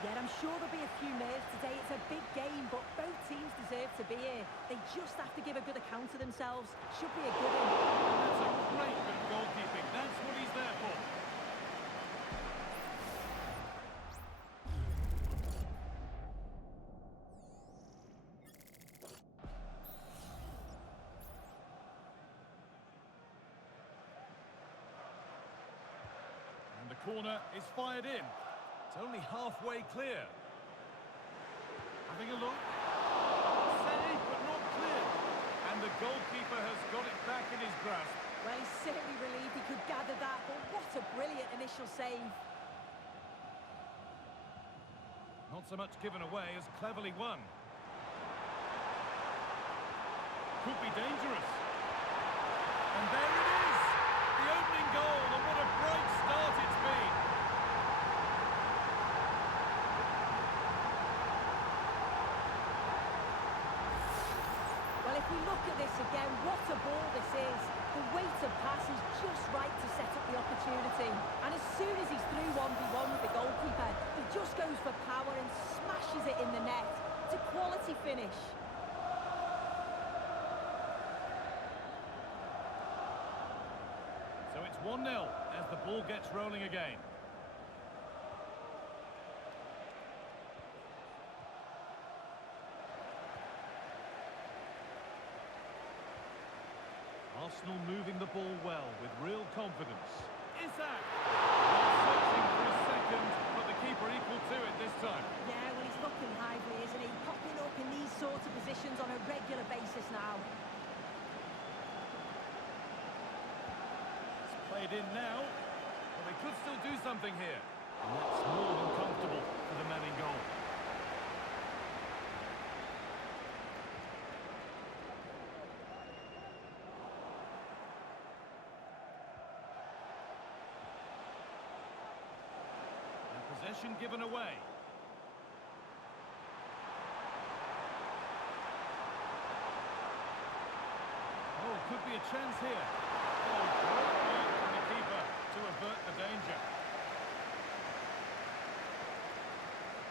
Yeah, I'm sure there'll be a few nerves today. It's a big game, but both teams deserve to be here. They just have to give a good account of themselves. Should be a good one. That's a great bit of goalkeeping. That's what he's there for. Corner is fired in. It's only halfway clear. Having a look. Save, but not clear. And the goalkeeper has got it back in his grasp. Well, he's certainly relieved he could gather that, but what a brilliant initial save. Not so much given away as cleverly won. Could be dangerous. And there it is! The opening goal, and what a bright start it's been. Well, if we look at this again, what a ball this is. The weight of pass is just right to set up the opportunity. And as soon as he's through 1v1 with the goalkeeper, he just goes for power and smashes it in the net. It's a quality finish. So it's 1-0 as the ball gets rolling again. Arsenal moving the ball well with real confidence. Isak! Searching for a second, but the keeper equal to it this time. Yeah, well, he's looking lively, isn't he? Popping up in these sorts of positions on a regular basis now. Played in now, but they could still do something here. And that's more than comfortable for the men in goal. Possession given away. Oh, could be a chance here. Oh, great work from the keeper to avert the danger.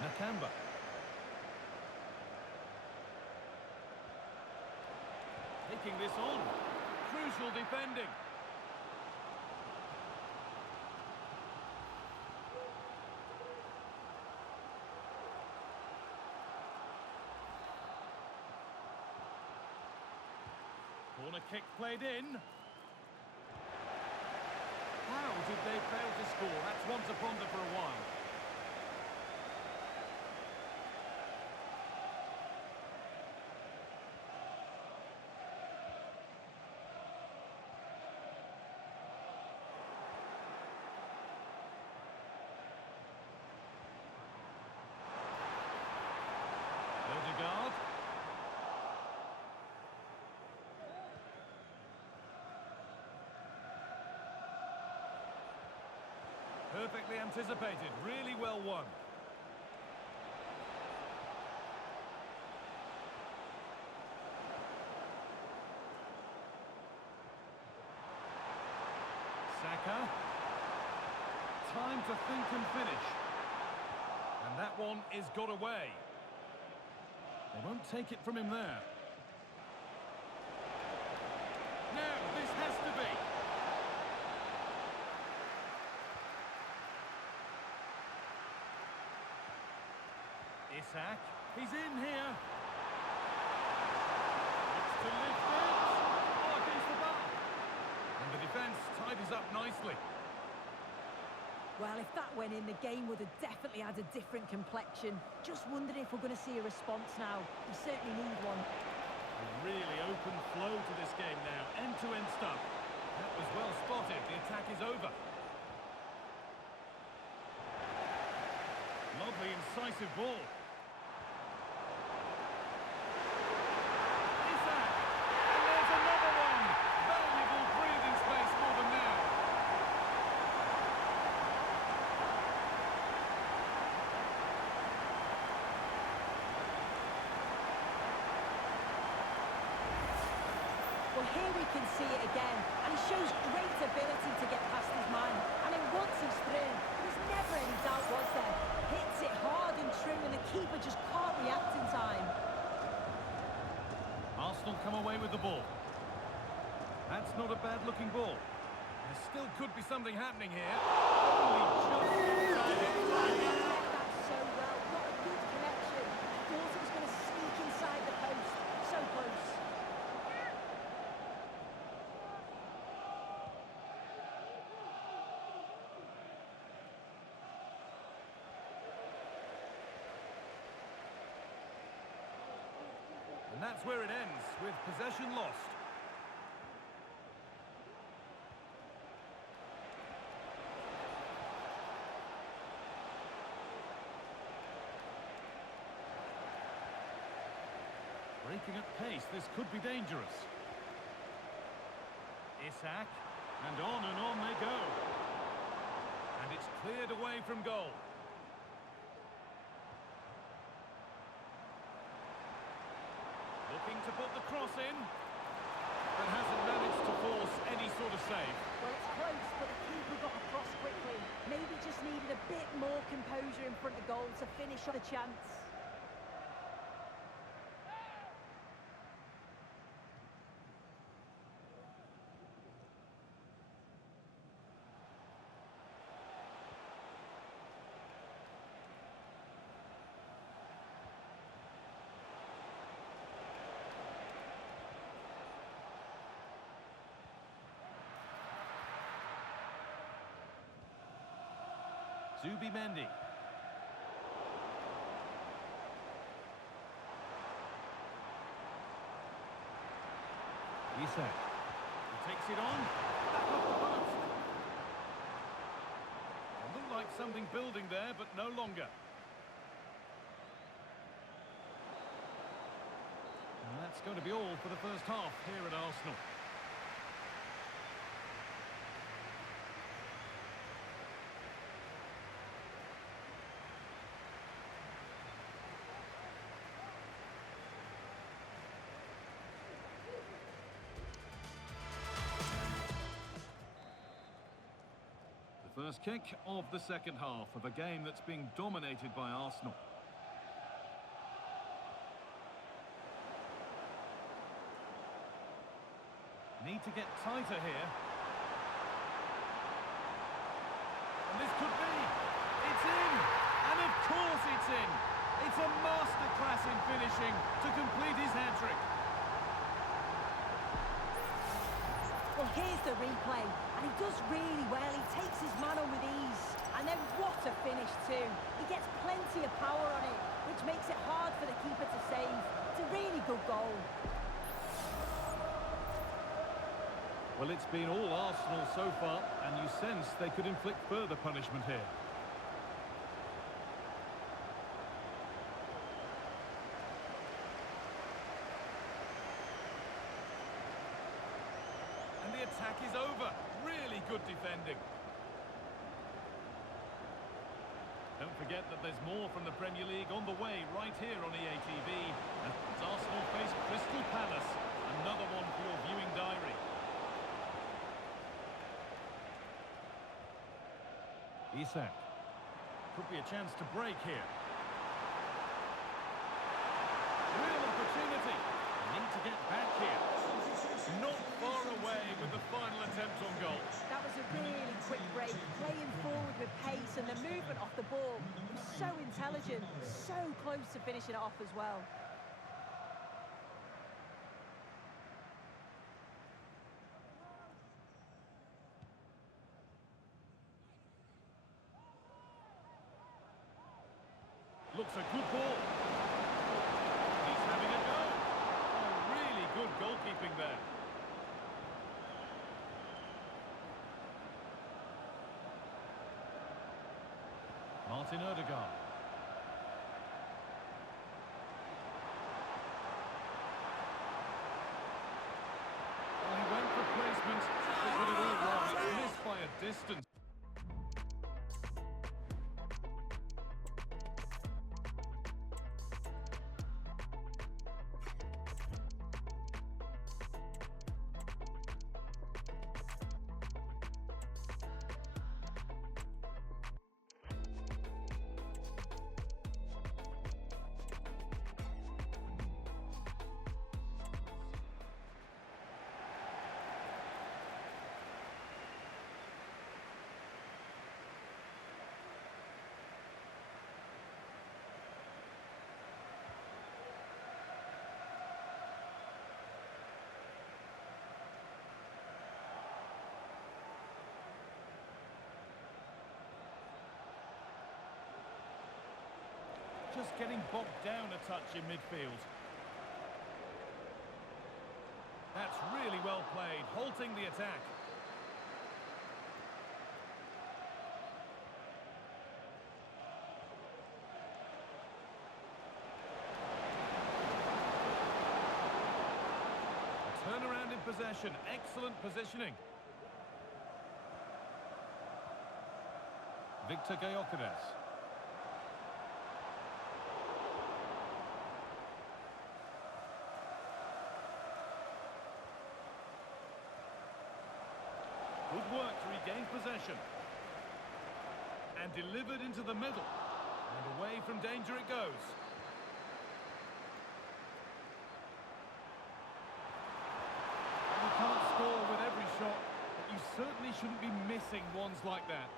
Nakamba. Taking this on. Crucial defending. Corner kick played in. How did they fail to score? That's one to ponder for a while. Odegaard. Perfectly anticipated, really well won. Saka. Time to think and finish. And that one is got away. They won't take it from him there. Now, this has to be. Isak, he's in here. Looks to lift it. Oh, against the bar. And the defence tidies up nicely. Well, if that went in, the game would have definitely had a different complexion. Just wondering if we're going to see a response now. We certainly need one. A really open flow to this game now. End-to-end stuff. That was well spotted. The attack is over. Lovely, incisive ball. Isak! And there's another one! Valuable breathing space for them now. Well, here we can see it again, and he shows great ability to get past his man. I mean, once he's through, there's never any doubt, was there? Hits it hard and true, and the keeper just can't react in time. Arsenal come away with the ball. That's not a bad-looking ball. There still could be something happening here. Only just inside it. That's so well. Got a good connection. Thought it was going to sneak inside the post. So close. And that's where it ends, with possession lost. Breaking at pace, this could be dangerous. Isak, and on they go. And it's cleared away from goal. Looking to put the cross in, but hasn't managed to force any sort of save. Well, it's close, but the keeper got across quickly. Maybe just needed a bit more composure in front of goal to finish on a chance. Zubimendi. Isak. He takes it on. Back off the post. It looked like something building there, but no longer. And that's going to be all for the first half here at Arsenal. First kick of the second half of a game that's being dominated by Arsenal. Need to get tighter here. And this could be. It's in! And of course it's in! It's a masterclass in finishing to complete his hat-trick. Well, here's the replay, and he does really well. He takes his man on with ease. And then what a finish too. He gets plenty of power on it, which makes it hard for the keeper to save. It's a really good goal. Well, it's been all Arsenal so far, and you sense they could inflict further punishment here. And the attack is over. Really good defending. Don't forget that there's more from the Premier League on the way right here on EA TV. As Arsenal face Crystal Palace, another one for your viewing diary. Isak. Could be a chance to break here. Real opportunity. Need to get back here. Not far away with the final attempt on goal. That was a really quick break, playing forward with pace, and the movement off the ball was so intelligent, so close to finishing it off as well. Looks a good ball. He's having a go. Oh, really good goalkeeping there. Martin Ødegaard. Well, he went for placement, but got it all wrong. Missed by a distance. Just getting bogged down a touch in midfield. That's really well played, halting the attack. A turnaround in possession, excellent positioning. Victor Gyökeres. Good work to regain possession. And delivered into the middle. And away from danger it goes. You can't score with every shot, but you certainly shouldn't be missing ones like that.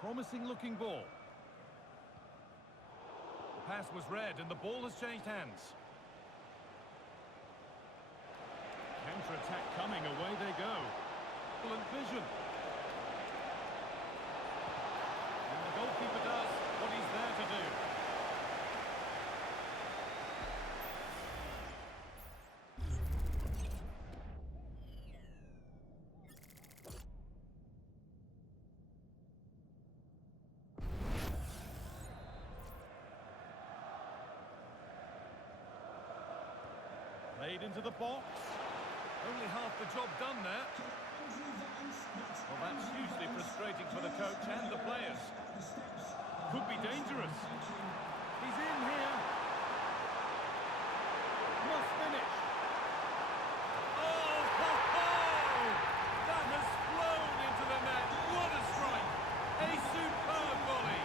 Promising looking ball. The pass was read and the ball has changed hands. Counter-attack coming, away they go. Excellent vision. And the goalkeeper does what he's there to do. Played into the box. Only half the job done there. Well, that's hugely frustrating for the coach and the players. Could be dangerous. He's in here. Must finish. Oh, ho, ho! That has flown into the net. What a strike! A superb volley.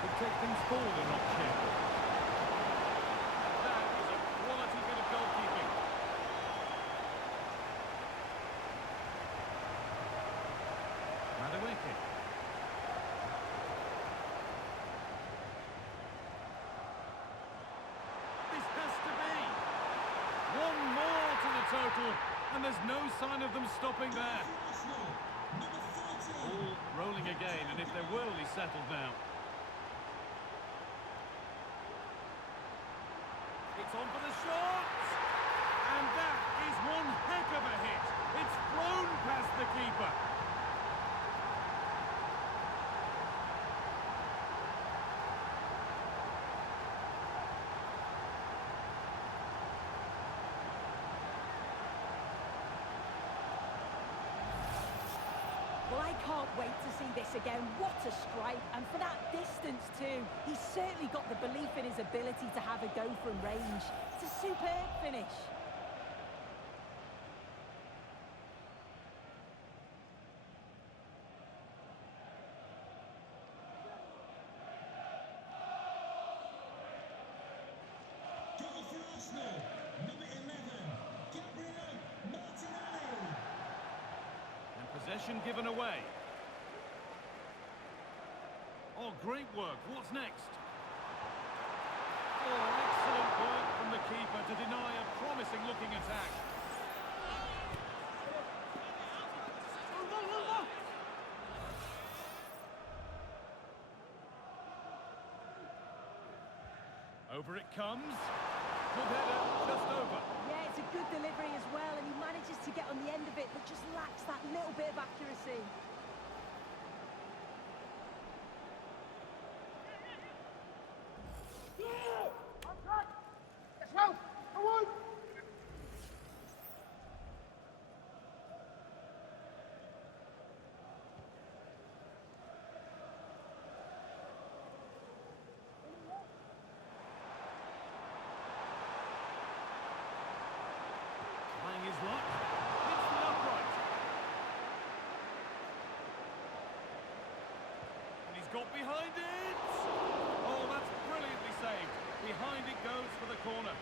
Could take things forward a notch here. That was a quality bit of goalkeeping. Madueke. This has to be. One more to the total, and there's no sign of them stopping there. All rolling again, and if they're worldly settled now. It's on for the shot! And that is one heck of a hit. It's flown past the keeper. Well, I can't wait to see this again. What a strike, and for that distance too. He's certainly got the belief in his ability to have a go from range. It's a superb finish. Goal for Arsenal, number 11, Gabriel Martinelli. And possession given away. Oh, great work. What's next? Oh, excellent work from the keeper to deny a promising-looking attack. Over it comes. Good header, just over. Yeah, it's a good delivery as well, and he manages to get on the end of it, but just lacks that little bit of accuracy. Trying his luck. Hits the upright. And he's got behind it. Oh, that's brilliantly saved. Behind it goes for the corner.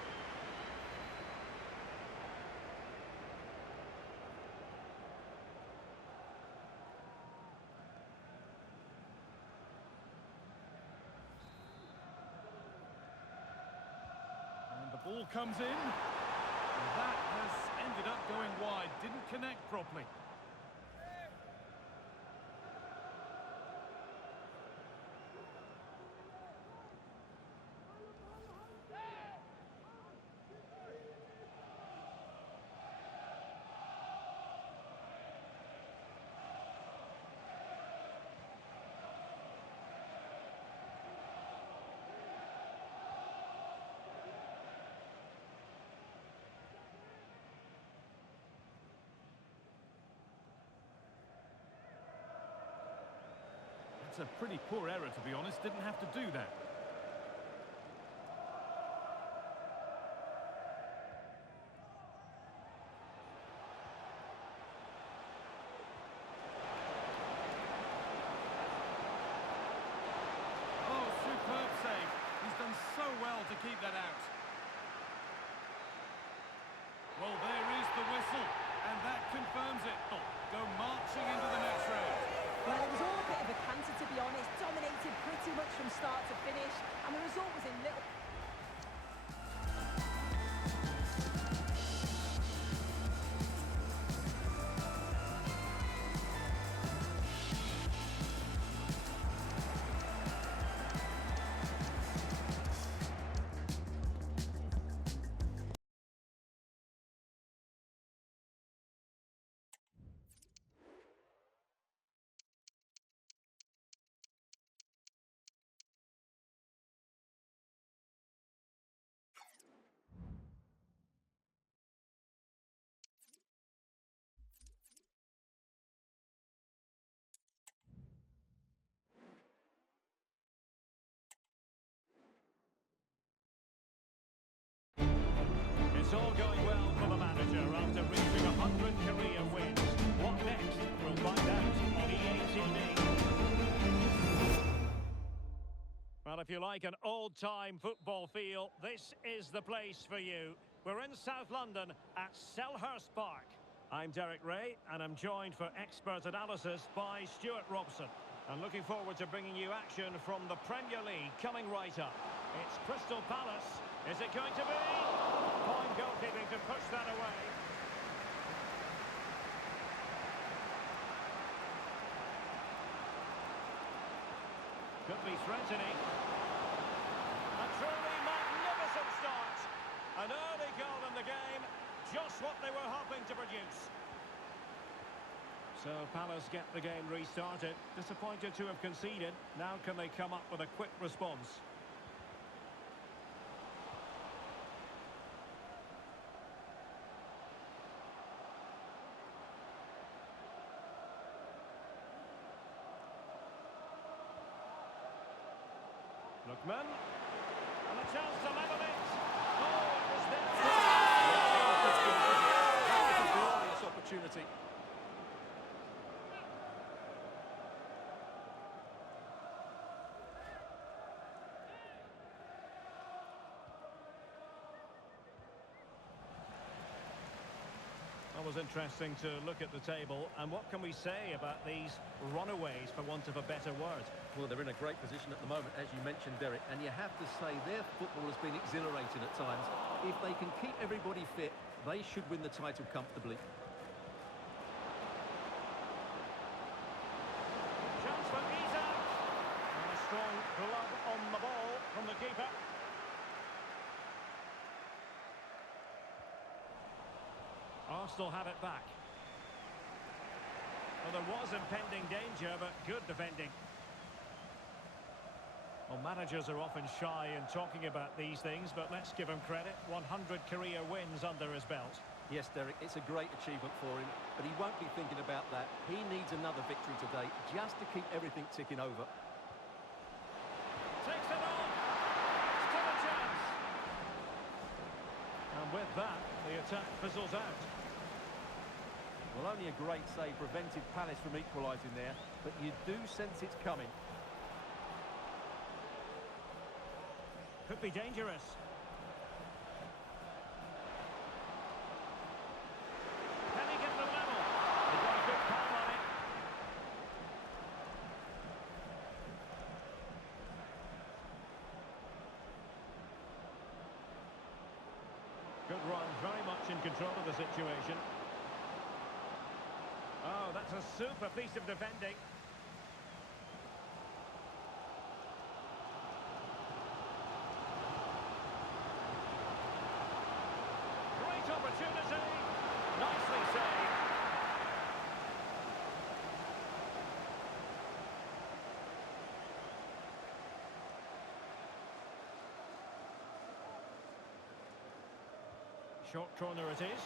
And the ball comes in. And that has ended up going wide. Didn't connect properly. It's a pretty poor error, to be honest. Didn't have to do that. Oh, superb save. He's done so well to keep that out. Well, there is the whistle, and that confirms it. Go marching into the next round. Well, it was all a bit of a canter, to be honest. Dominated pretty much from start to finish, and the result was in little... It's all going well for the manager after reaching 100 career wins. What next? We'll find out on EA TV. Well, if you like an old-time football feel, this is the place for you. We're in South London at Selhurst Park. I'm Derek Ray, and I'm joined for expert analysis by Stuart Robson. And looking forward to bringing you action from the Premier League coming right up. It's Crystal Palace. Is it going to be? Fine goalkeeping to push that away. Could be threatening. A truly magnificent start. An early goal in the game. Just what they were hoping to produce. So Palace get the game restarted. Disappointed to have conceded. Now can they come up with a quick response? Lookman. And a chance to level it. Oh, it was there. That was a glorious opportunity. It was interesting to look at the table, and what can we say about these runaways, for want of a better word? Well, they're in a great position at the moment, as you mentioned, Derek, and you have to say their football has been exhilarating at times. If they can keep everybody fit, they should win the title comfortably. Chance for Isak. And a strong glove on the ball from the keeper. Arsenal have it back. Well, there was impending danger, but good defending. Well, managers are often shy in talking about these things, but let's give him credit. 100 career wins under his belt. Yes, Derek, it's a great achievement for him, but he won't be thinking about that. He needs another victory today, just to keep everything ticking over. Takes it on. Still a chance. And with that, the attack fizzles out. Well, only a great save prevented Palace from equalising there, but you do sense it's coming. Could be dangerous. Can he get the level? He got a good palm on it. Good run, very much in control of the situation. Oh, that's a super piece of defending. Great opportunity. Nicely saved. Short corner it is.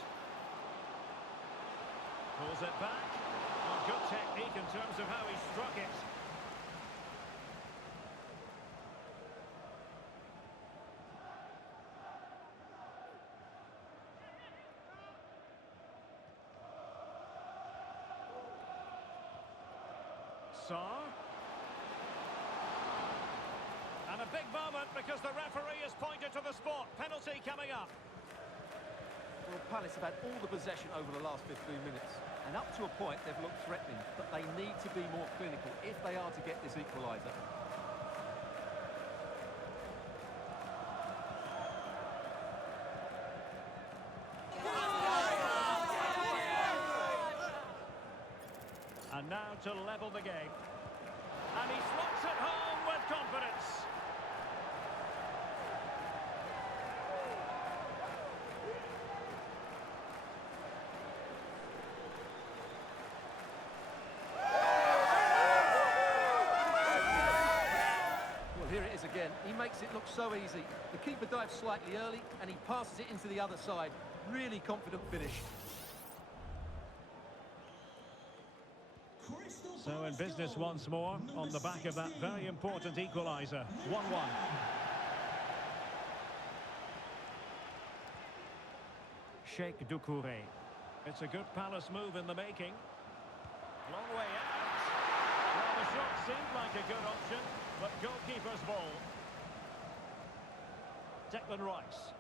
Pulls it back. Oh, good technique in terms of how he struck it. Sarr. And a big moment because the referee has pointed to the spot. Penalty coming up. Well, Palace have had all the possession over the last 15 minutes, and up to a point they've looked threatening, but they need to be more clinical if they are to get this equaliser. And now to level the game. And he slots it home with confidence. Again, he makes it look so easy. The keeper dives slightly early and he passes it into the other side. Really confident finish. So in business once more on the back of that very important equaliser. 1-1. Sheikh Doucouré. It's a good Palace move in the making. Long way out. Well, the shot seemed like a good option, but goalkeeper's ball. Declan Rice.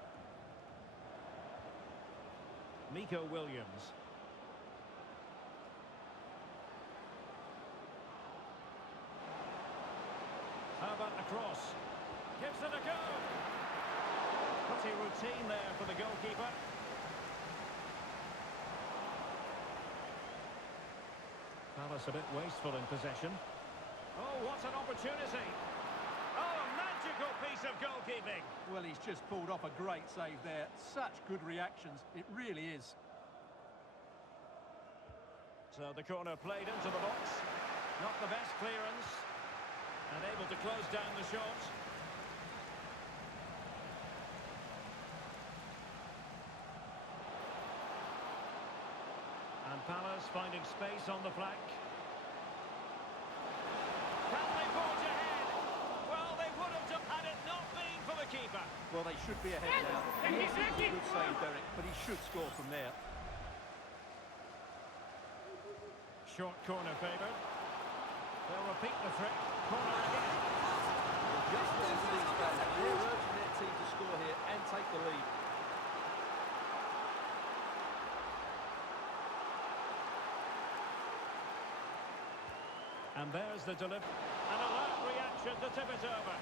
Nico Williams. How about the cross? Gives it a go. Pretty routine there for the goalkeeper. Palace a bit wasteful in possession. Oh, what an opportunity. Oh, a magical piece of goalkeeping. Well, he's just pulled off a great save there. Such good reactions. It really is. So the corner played into the box. Not the best clearance. And able to close down the shot. And Palace finding space on the flank. Can they forge ahead? Well, they would have done had it not been for the keeper. Well, they should be ahead now. Yes, it's a good save, Derek, but he should score from there. Short corner favoured. They'll repeat the trick. Corner again. Just listen to these fans. They're urging their team to score here and take the lead. And there's the delivery. An alert reaction to tip it over.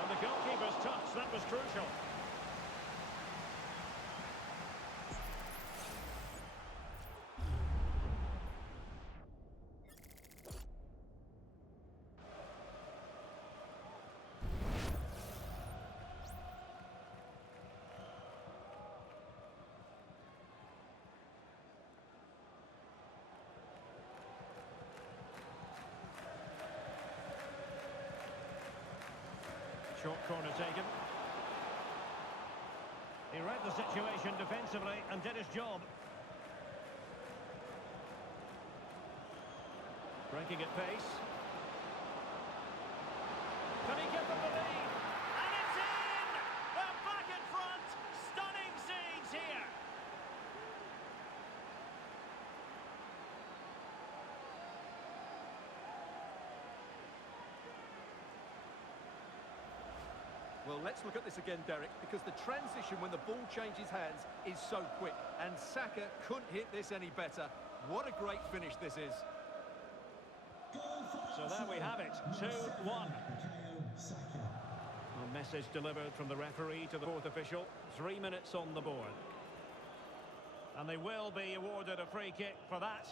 And the goalkeeper's touch, that was crucial. Short corner taken. He read the situation defensively and did his job. Breaking at pace. Can he give them the lead? And it's in! They're back in front! Stunning scenes here! Well, let's look at this again, Derek, because the transition when the ball changes hands is so quick, and Saka couldn't hit this any better. What a great finish this is. So there we have it, 2-1. A message delivered from the referee to the fourth official, 3 minutes on the board. And they will be awarded a free kick for that.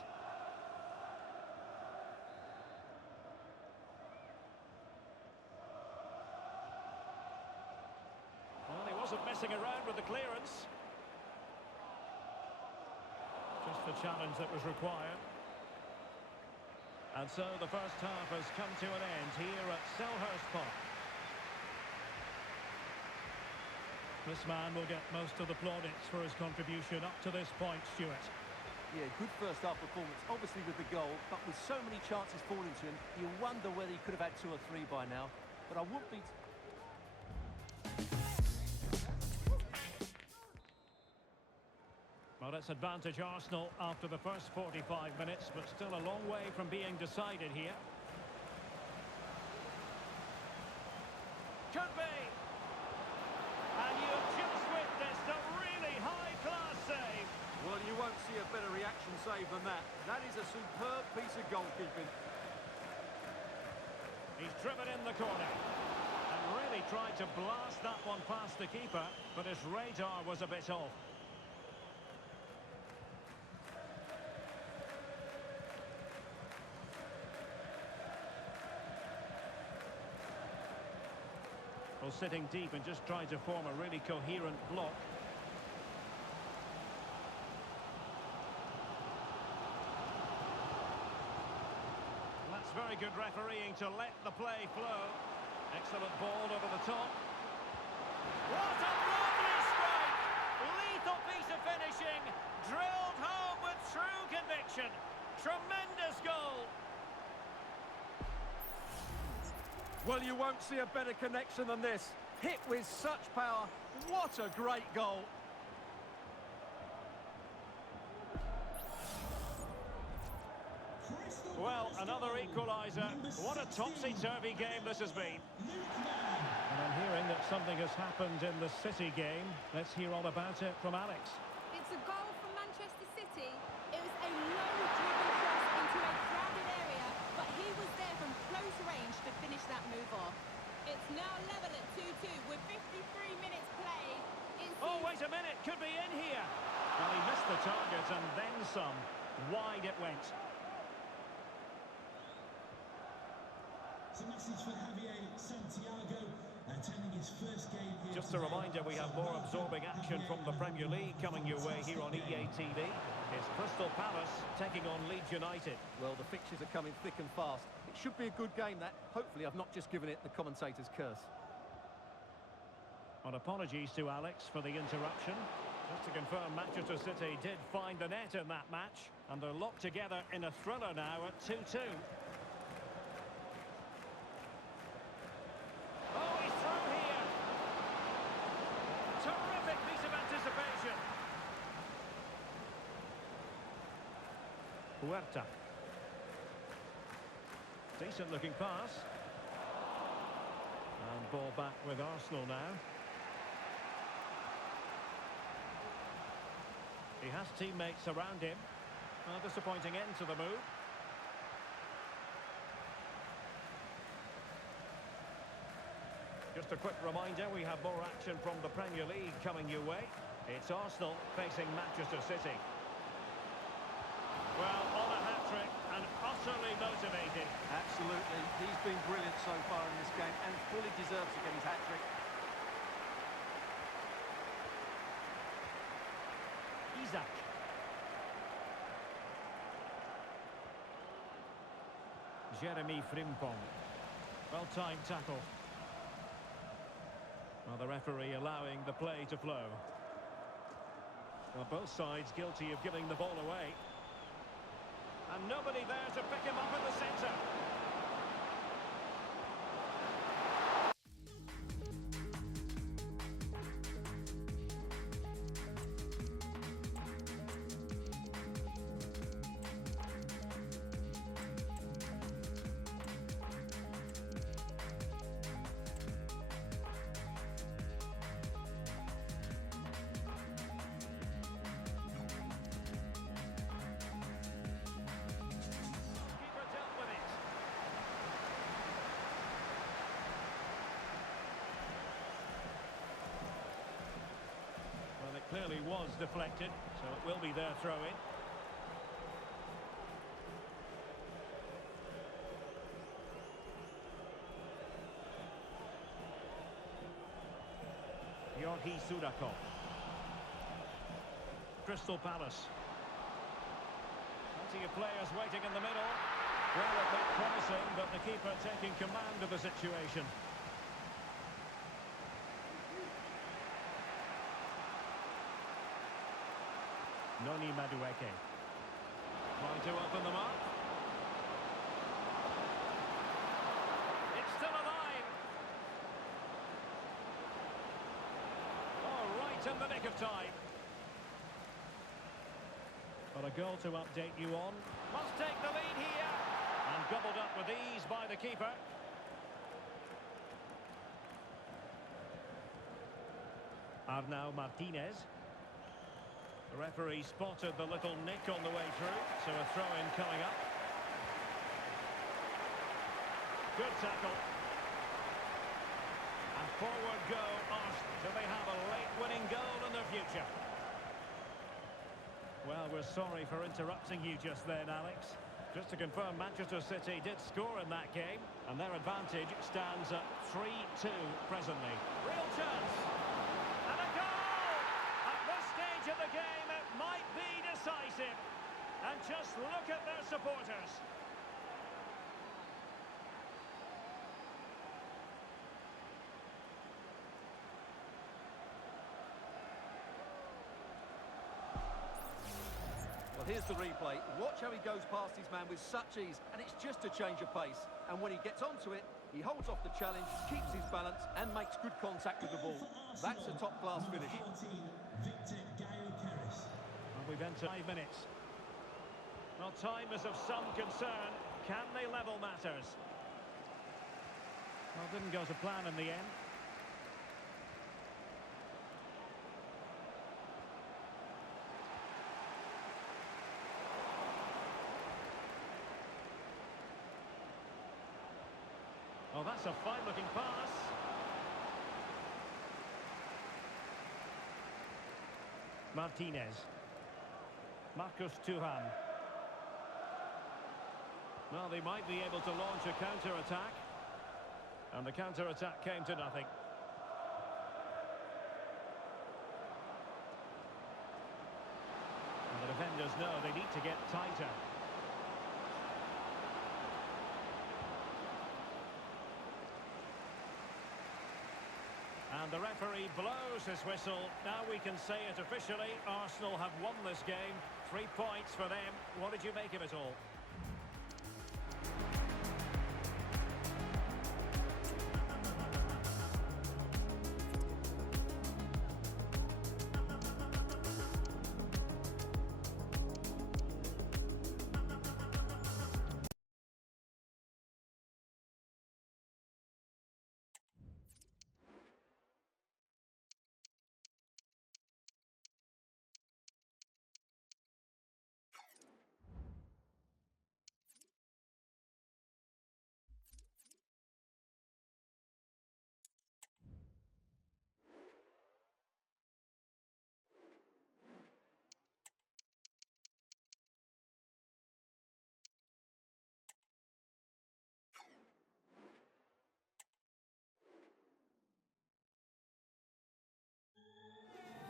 Well, he wasn't messing around with the clearance. Just the challenge that was required. And so the first half has come to an end here at Selhurst Park. This man will get most of the plaudits for his contribution up to this point, Stuart. Yeah, good first half performance, obviously with the goal, but with so many chances falling to him, you wonder whether he could have had 2 or 3 by now. But I wouldn't be... Well, it's advantage Arsenal after the first 45 minutes, but still a long way from being decided here. Could be! And you've just witnessed a really high-class save. Well, you won't see a better reaction save than that. That is a superb piece of goalkeeping. He's driven in the corner. And really tried to blast that one past the keeper, but his radar was a bit off. Well, sitting deep and just trying to form a really coherent block. That's very good refereeing to let the play flow. Excellent ball over the top. What a lovely strike! Lethal piece of finishing. possession. Tremendous goal. Well, you won't see a better connection than this. Hit with such power. What a great goal. Well, another equaliser. What a topsy-turvy game this has been. And I'm hearing that something has happened in the City game. Let's hear all about it from Alex. It's a goal from Manchester City. It was a low-driven cross into a crowded area, but he was there from close range to finish that move off. It's now level at 2-2 with 53 minutes played. Oh, wait a minute, could be in here. Well, he missed the target and then some. Wide it went. It's a message for Javier Santiago, attending his first game here. Just a reminder, we have more absorbing action from the Premier League coming your way here on EA TV. It's Crystal Palace taking on Leeds United. Well, the fixtures are coming thick and fast. It should be a good game, that. Hopefully I've not just given it the commentator's curse. And apologies to Alex for the interruption. Just to confirm, Manchester City did find the net in that match, and they're locked together in a thriller now at 2-2. Oh, he's through here. Terrific piece of anticipation. Huerta. Decent looking pass. And ball back with Arsenal now. He has teammates around him. A disappointing end to the move. Just a quick reminder, we have more action from the Premier League coming your way. It's Arsenal facing Manchester City. Well, on a hat-trick and utterly motivated. Absolutely. He's been brilliant so far in this game and fully deserves to get his hat-trick. Isaac. Jeremy Frimpong. Well-timed tackle. Well, the referee allowing the play to flow. Well, both sides guilty of giving the ball away. And nobody there to pick him up in the centre. Clearly was deflected, so it will be their throw-in. Georgi Sudakov. Crystal Palace. Plenty of players waiting in the middle. Well, a bit promising, but the keeper taking command of the situation. Noni Madueke. Trying to open them up. It's still alive. Oh, right in the nick of time. But a goal to update you on. Must take the lead here. And gobbled up with ease by the keeper. Arnau Martinez. The referee spotted the little nick on the way through, so a throw-in coming up. Good tackle. And forward go Arsenal. Do they have a late winning goal in their future? Well, we're sorry for interrupting you just then, Alex. Just to confirm, Manchester City did score in that game, and their advantage stands at 3-2 presently. Real chance. And a goal! At this stage of the game, it might be decisive. And just look at their supporters. Well, here's the replay. Watch how he goes past his man with such ease, and it's just a change of pace. And when he gets onto it, he holds off the challenge, keeps his balance, and makes good contact with the ball. That's a top-class finish. Well, we've entered 5 minutes. Well, time is of some concern. Can they level matters? Well, didn't go to plan in the end. Oh, that's a fine-looking pass. Martinez. Marcus Thuram. Well, they might be able to launch a counter-attack. And the counter-attack came to nothing. And the defenders know they need to get tighter. And the referee blows his whistle. Now we can say it officially. Arsenal have won this game. 3 points for them. What did you make of it all?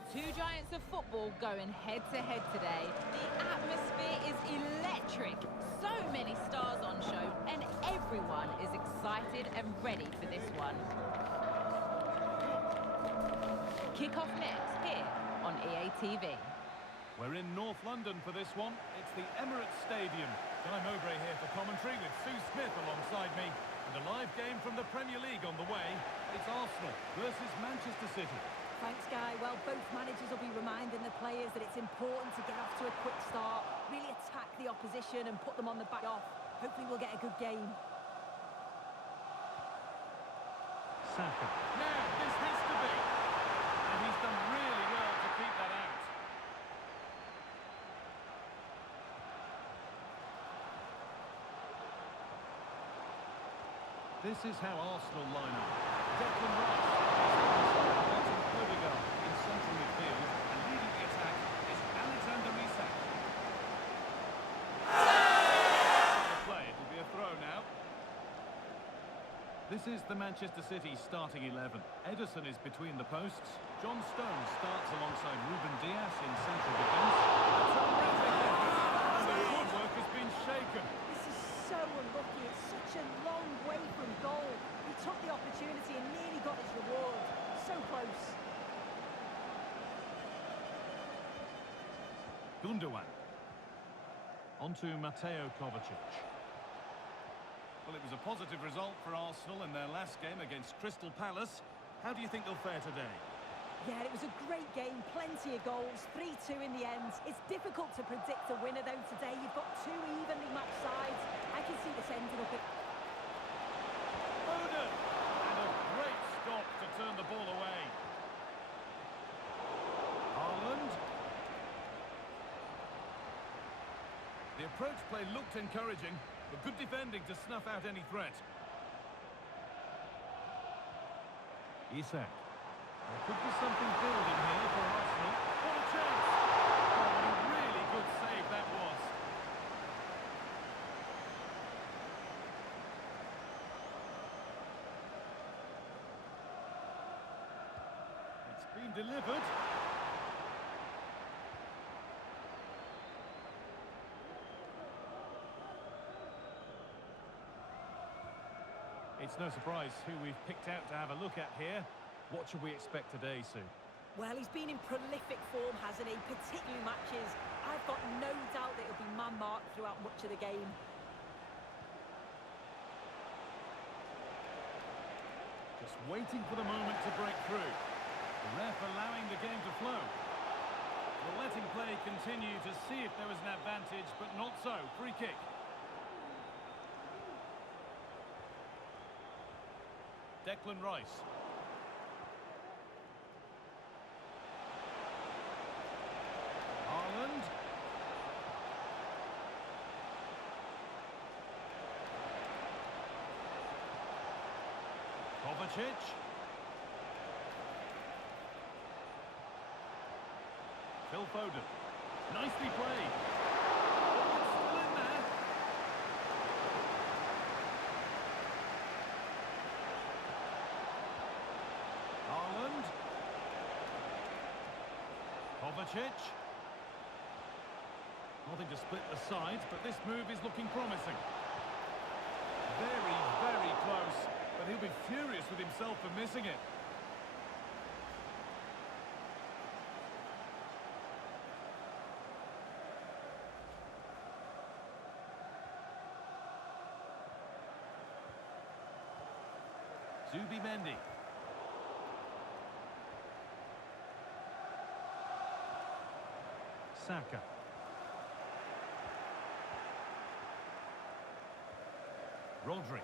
Two giants of football going head-to-head today. The atmosphere is electric. So many stars on show, and everyone is excited and ready for this one. Kick-off next here on EA TV. We're in North London for this one. It's the Emirates Stadium. Guy Mowbray here for commentary with Sue Smith alongside me. And a live game from the Premier League on the way. It's Arsenal versus Manchester City. Thanks, Guy. Well, both managers will be reminding the players that it's important to get off to a quick start, really attack the opposition and put them on the back off. Hopefully we'll get a good game. Saka. Now, this has to be. And he's done really well to keep that out. This is how Arsenal line up. Declan Rice. Odegaard in central midfield, and leading the attack is Alexander Isak. Play, it'll be a throw now. This is the Manchester City starting 11. Ederson is between the posts. John Stones starts alongside Ruben Dias in central defence. A terrific effort, and the woodwork has been shaken. This is so unlucky. It's such a long way from goal. He took the opportunity and nearly got his reward. So close. Gundogan. On to Mateo Kovacic. Well, it was a positive result for Arsenal in their last game against Crystal Palace. How do you think they'll fare today? Yeah, it was a great game, plenty of goals, 3-2 in the end. It's difficult to predict a winner though today. You've got two evenly matched sides. I can see this ending up at... Foden! And a great stop to turn the ball away. Haaland. The approach play looked encouraging, but good defending to snuff out any threat. Isak. There could be something building here for Arsenal. What a chance! Oh, what a really good save that was. It's been delivered. It's no surprise who we've picked out to have a look at here. What should we expect today, Sue? Well, he's been in prolific form, hasn't he? Particularly matches. I've got no doubt that he'll be man-marked throughout much of the game. Just waiting for the moment to break through. The ref allowing the game to flow. Well, letting play continue to see if there was an advantage, but not so. Free kick. Declan Rice. Haaland. Kovacic. Phil Foden. Nicely played. Oh, it's still in there. Haaland. Kovacic. Nothing to split the sides, but this move is looking promising. Very, very close, but he'll be furious with himself for missing it. Zubimendi. Saka. Rodri.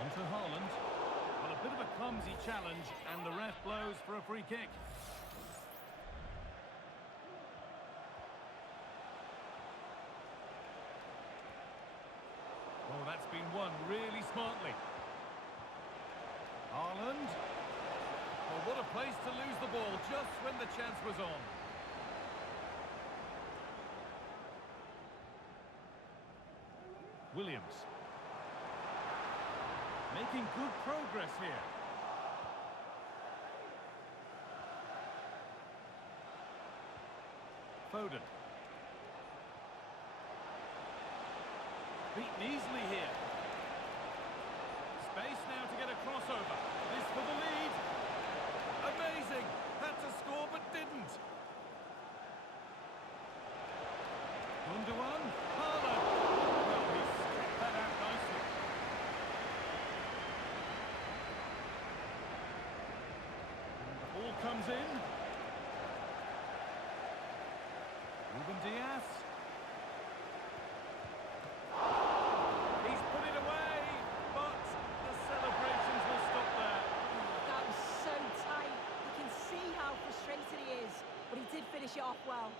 On to Haaland. Well, a bit of a clumsy challenge, and the ref blows for a free kick. Oh, that's been won really smartly. Haaland. Well, what a place to lose the ball just when the chance was on. Williams. Making good progress here. Foden. Beaten easily here. Space now to get a crossover. This for the lead. Amazing. Had to score but didn't. Gundogan. Haaland. Well, he skipped that out nicely. And the ball comes in. Ruben Diaz. He's put it away, but the celebrations will stop there. That was so tight. You can see how frustrated he is, but he did finish it off well.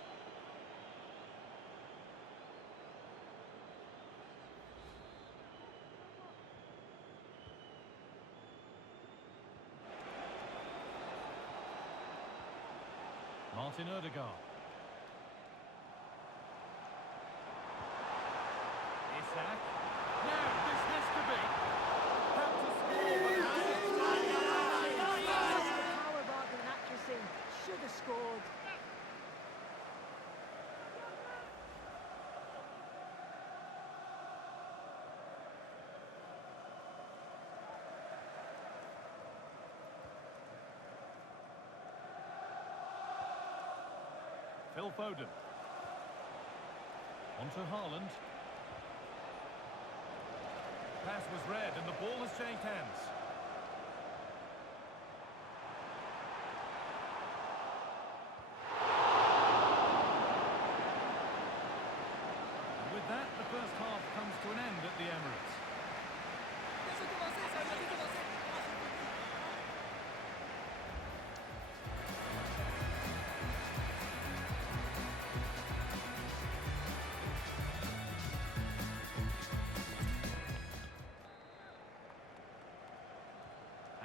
Martin Ødegaard. Isak. Now, this has to be. Had to score, but has it? Power rather than accuracy. Should have scored. Phil Foden. On to Haaland. Pass was read and the ball has changed hands. And with that, the first half comes to an end at the Emirates.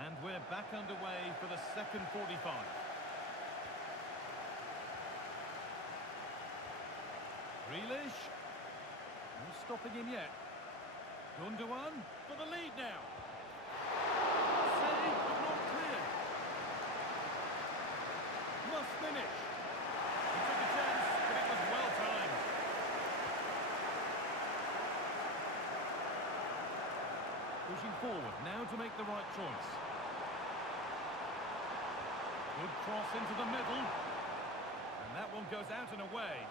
And we're back underway for the second 45. Grealish. No stopping him yet. Gundogan for the lead now. Save, but not clear. Must finish. He took a chance, but it was well timed. Pushing forward now to make the right choice. Good cross into the middle. And that one goes out and away.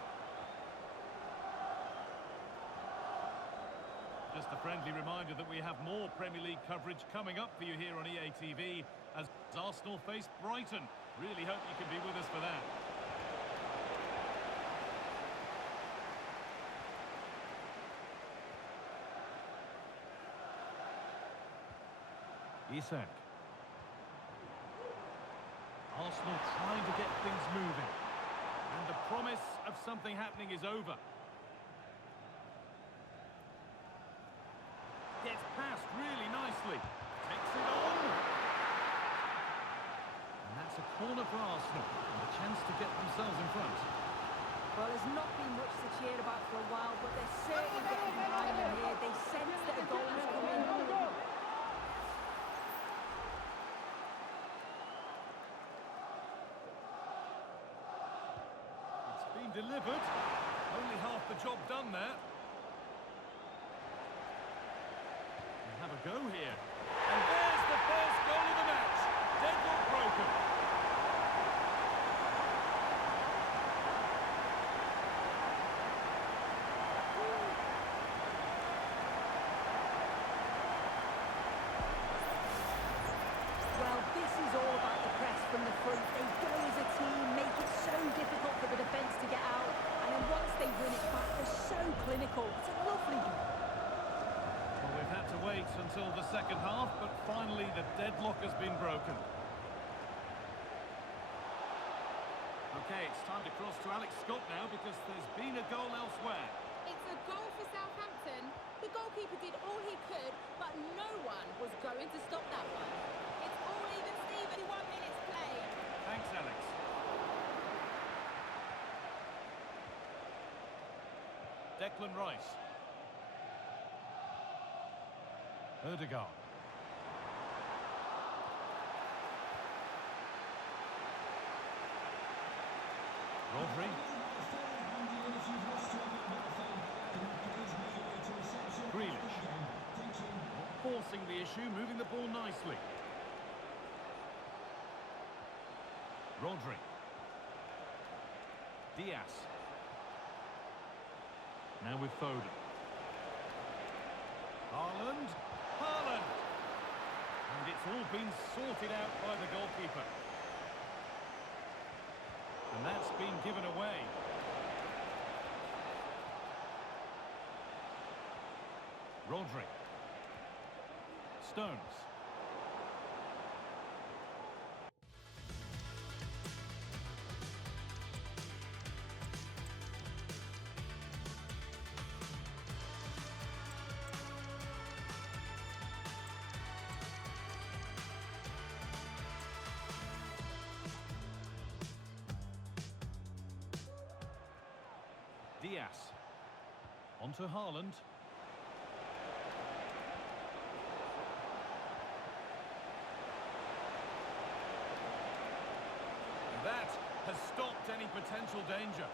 Just a friendly reminder that we have more Premier League coverage coming up for you here on EA TV as Arsenal face Brighton. Really hope you can be with us for that. Isak. Arsenal trying to get things moving. And the promise of something happening is over. Gets past really nicely. Takes it on. And that's a corner for Arsenal. And a chance to get themselves in front. Well, there's not been much to cheer about for a while, but they're certainly getting behind them here. They sense that a goal is coming. It's been delivered. Only half the job done there. Have a go here. And there's the first goal of the match. Deadlock broken. Well, this is all about the press from the front. They go as a team, make it so difficult for the defence to get out. And then once they win it back, they're so clinical. It's a lovely game. Well, we've had to wait until the second half, but finally the deadlock has been broken. Okay, it's time to cross to Alex Scott now because there's been a goal elsewhere. It's a goal for Southampton. The goalkeeper did all he could, but no one was going to stop that one. It's all even, Steve, 1 minute played. Thanks, Alex. Declan Rice. Ødegaard. Rodri. Grealish. Not forcing the issue, moving the ball nicely. Rodri. Diaz. Now with Foden. Haaland. Haaland! And it's all been sorted out by the goalkeeper. And that's been given away. Rodri. Stones. Diaz. Onto Haaland. That has stopped any potential danger.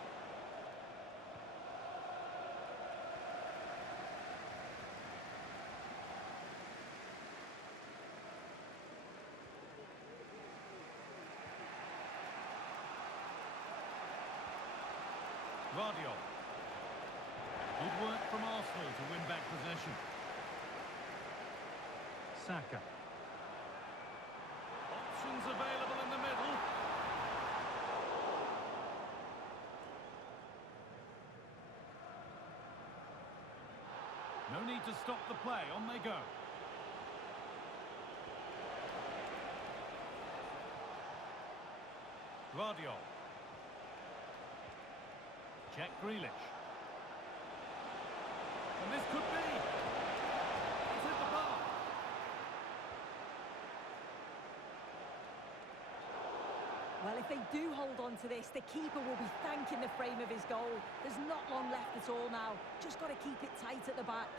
Guardiola. Good work from Arsenal to win back possession. Saka. Options available in the middle. No need to stop the play. On they go. Guardiola. Jack Grealish. And this could be. It's hit the bar. Well, if they do hold on to this, the keeper will be thanking the frame of his goal. There's not long left at all now. Just got to keep it tight at the back.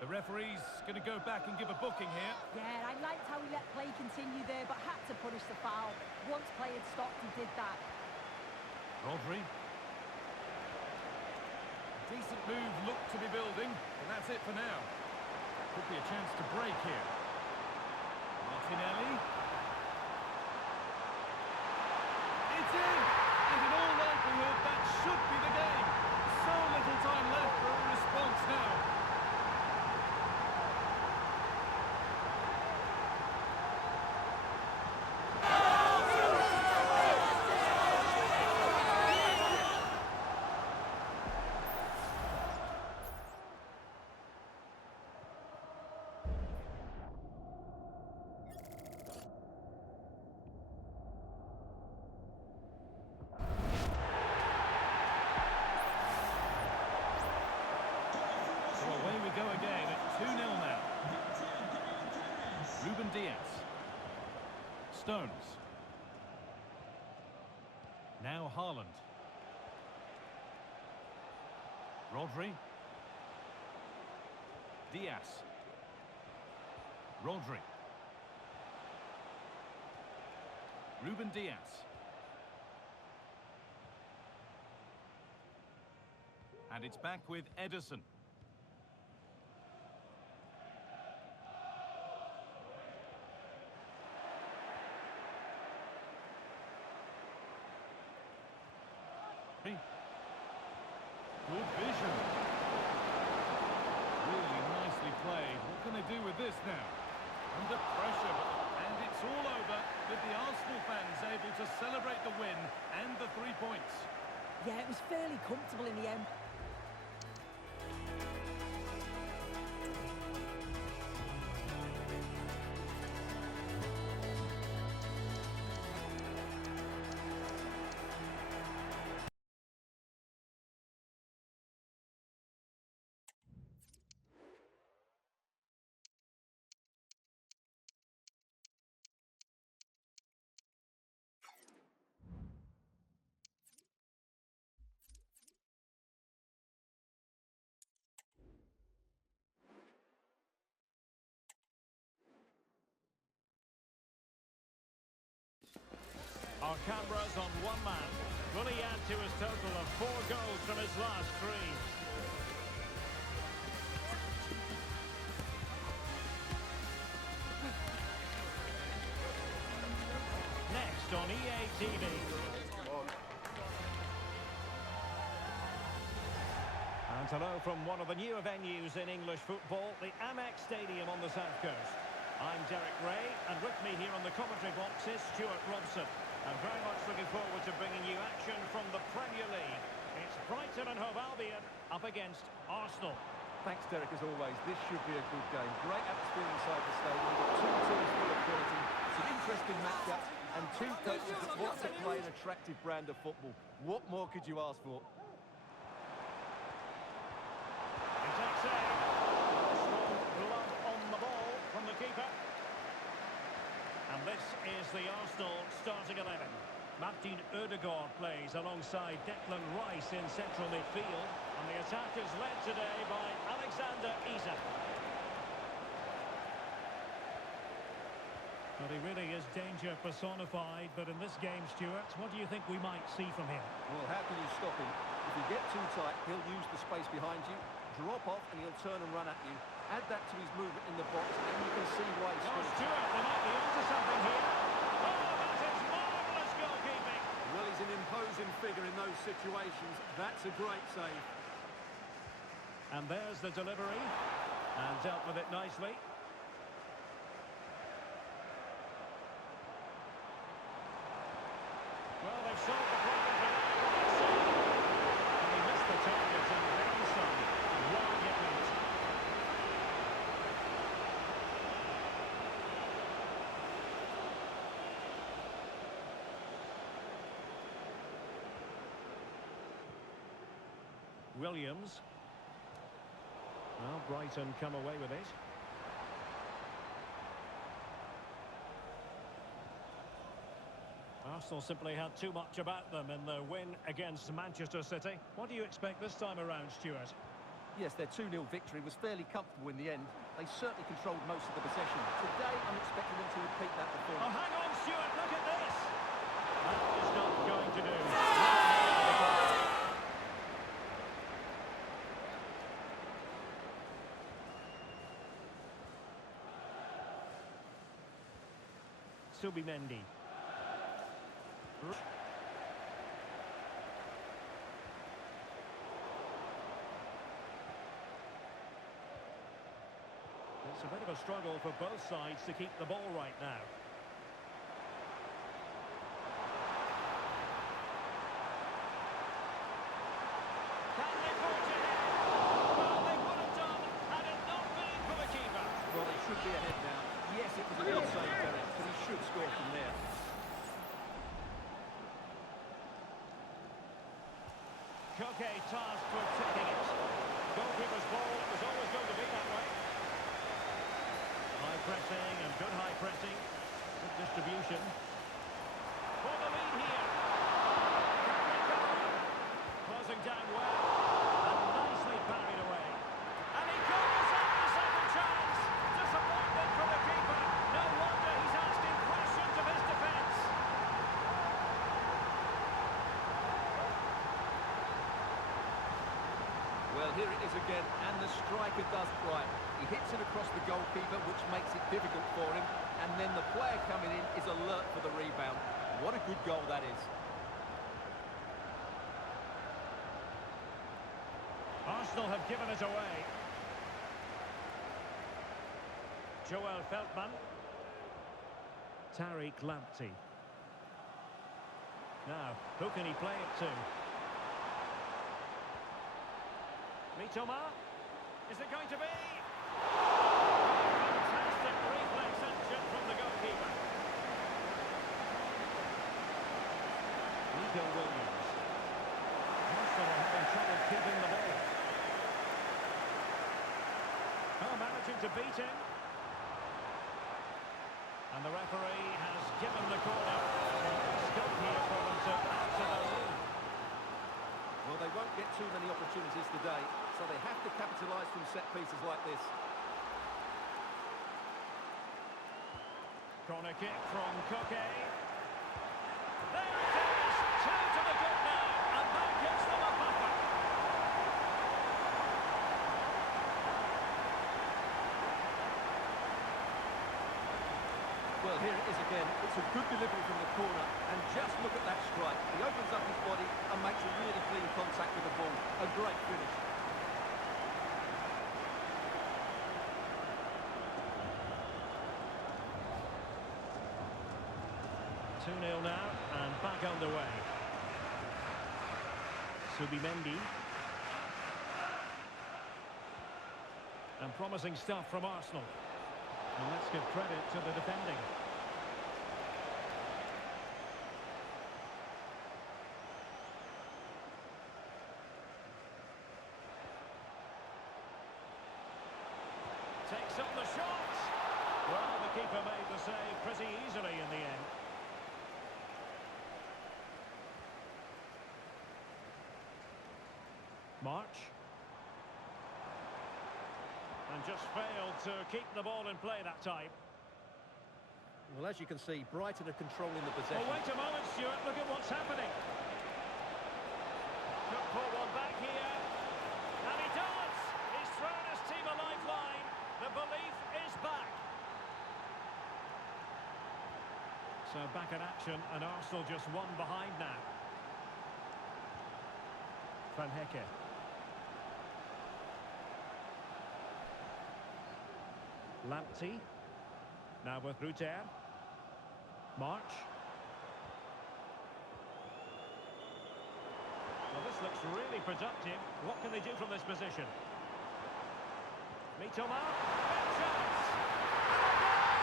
The referee's going to go back and give a booking here. Yeah, I liked how he let play continue there, but had to punish the foul. Once play had stopped, he did that. Rodri. Decent move looked to be building, and that's it for now. Could be a chance to break here. Martinelli. Stones. Now Haaland. Rodri. Diaz. Rodri. Ruben Diaz. And it's back with Ederson. Good vision. Really nicely played. What can they do with this now? Under pressure, and it's all over with the Arsenal fans able to celebrate the win and the 3 points. Yeah, it was fairly comfortable in the end. Our cameras on one man. Will he add to his total of 4 goals from his last 3? Next on EA TV. And hello from one of the newer venues in English football, the Amex Stadium on the South Coast. I'm Derek Ray, and with me here on the commentary box is Stuart Robson. I'm very much looking forward to bringing you action from the Premier League. It's Brighton and Hove Albion up against Arsenal. Thanks, Derek, as always. This should be a good game. Great atmosphere inside the stadium. We've got 2 teams full of quality, some interesting matchups, and 2 coaches that want to play an attractive brand of football. What more could you ask for? It's Arsenal blood on the ball from the keeper. And this is the Arsenal starting 11. Martin Ødegaard plays alongside Declan Rice in central midfield. And the attack is led today by Alexander Isak. But he really is danger personified. But in this game, Stuart, what do you think we might see from him? Well, how can you stop him? If you get too tight, he'll use the space behind you, drop off, and he'll turn and run at you. Add that to his movement in the box, and you can see why he's Oh, scored. Stuart, they might be onto something here. Oh, that is marvellous goalkeeping. Well, he's an imposing figure in those situations. That's a great save. And there's the delivery. And dealt with it nicely. Well, they've solved the problem for now. And he missed the target and then some. Well hit it. Williams. Well, Brighton come away with it. Arsenal simply had too much about them in their win against Manchester City. What do you expect this time around, Stuart? Yes, their 2-0 victory was fairly comfortable in the end. They certainly controlled most of the possession. Today, I'm expecting them to repeat that performance. Oh, hang on, Stuart, look at this! That is not going to do. Subimendi. It's a bit of a struggle for both sides to keep the ball right now. Can they put it in? Well, they would have done had it not been for the keeper. Well, they should be ahead now. Yes, it was a good save, Derek, but he should score from there. Koke tasked with taking it. Goalkeeper's ball, it was always going to be that way. High pressing and good high pressing. Good distribution. For the lead here. Can they go? Closing down well. And nicely parried away. And he goes up the second chance. Disappointment for the keeper. No wonder he's asking questions of his defence. Well, here it is again, and the striker does it right. He hits it across the goalkeeper, which makes it difficult for him, and then the player coming in is alert for the rebound. What a good goal that is. Arsenal have given it away. Joel Feldman. Tariq Lamptey. Now, who can he play it to? Mitoma. Is it going to be? Fantastic reflex action from the goalkeeper. Nico Williams. Arsenal are having trouble keeping the ball. Oh, managing to beat him. And the referee has given the corner. Scope here for them to add to their lead. Well, they won't get too many opportunities today, so they have to capitalise from set pieces like this. Corner kick from Koke. There it is! Two to the good now, and that gives them a buffer. Well, here it is again. It's a good delivery from the corner, and just look at that strike. He opens up his body and makes a really clean contact with the ball. A great finish. Two 2-0 now, and back underway. Subimendi. And promising stuff from Arsenal. And let's give credit to the defending. Takes up the shot. Well, the keeper made the save pretty easily in the end. March. And just failed to keep the ball in play that time. Well, as you can see, Brighton are controlling the possession. Oh, wait a moment, Stuart. Look at what's happening. Could pull one back here. And he does! He's thrown his team a lifeline. The belief is back. So back in action, and Arsenal just one behind now. Van Hecke. Lamptey. Now with Ruter. March. Well, this looks really productive. What can they do from this position? Mitoma. Big chance. And a goal!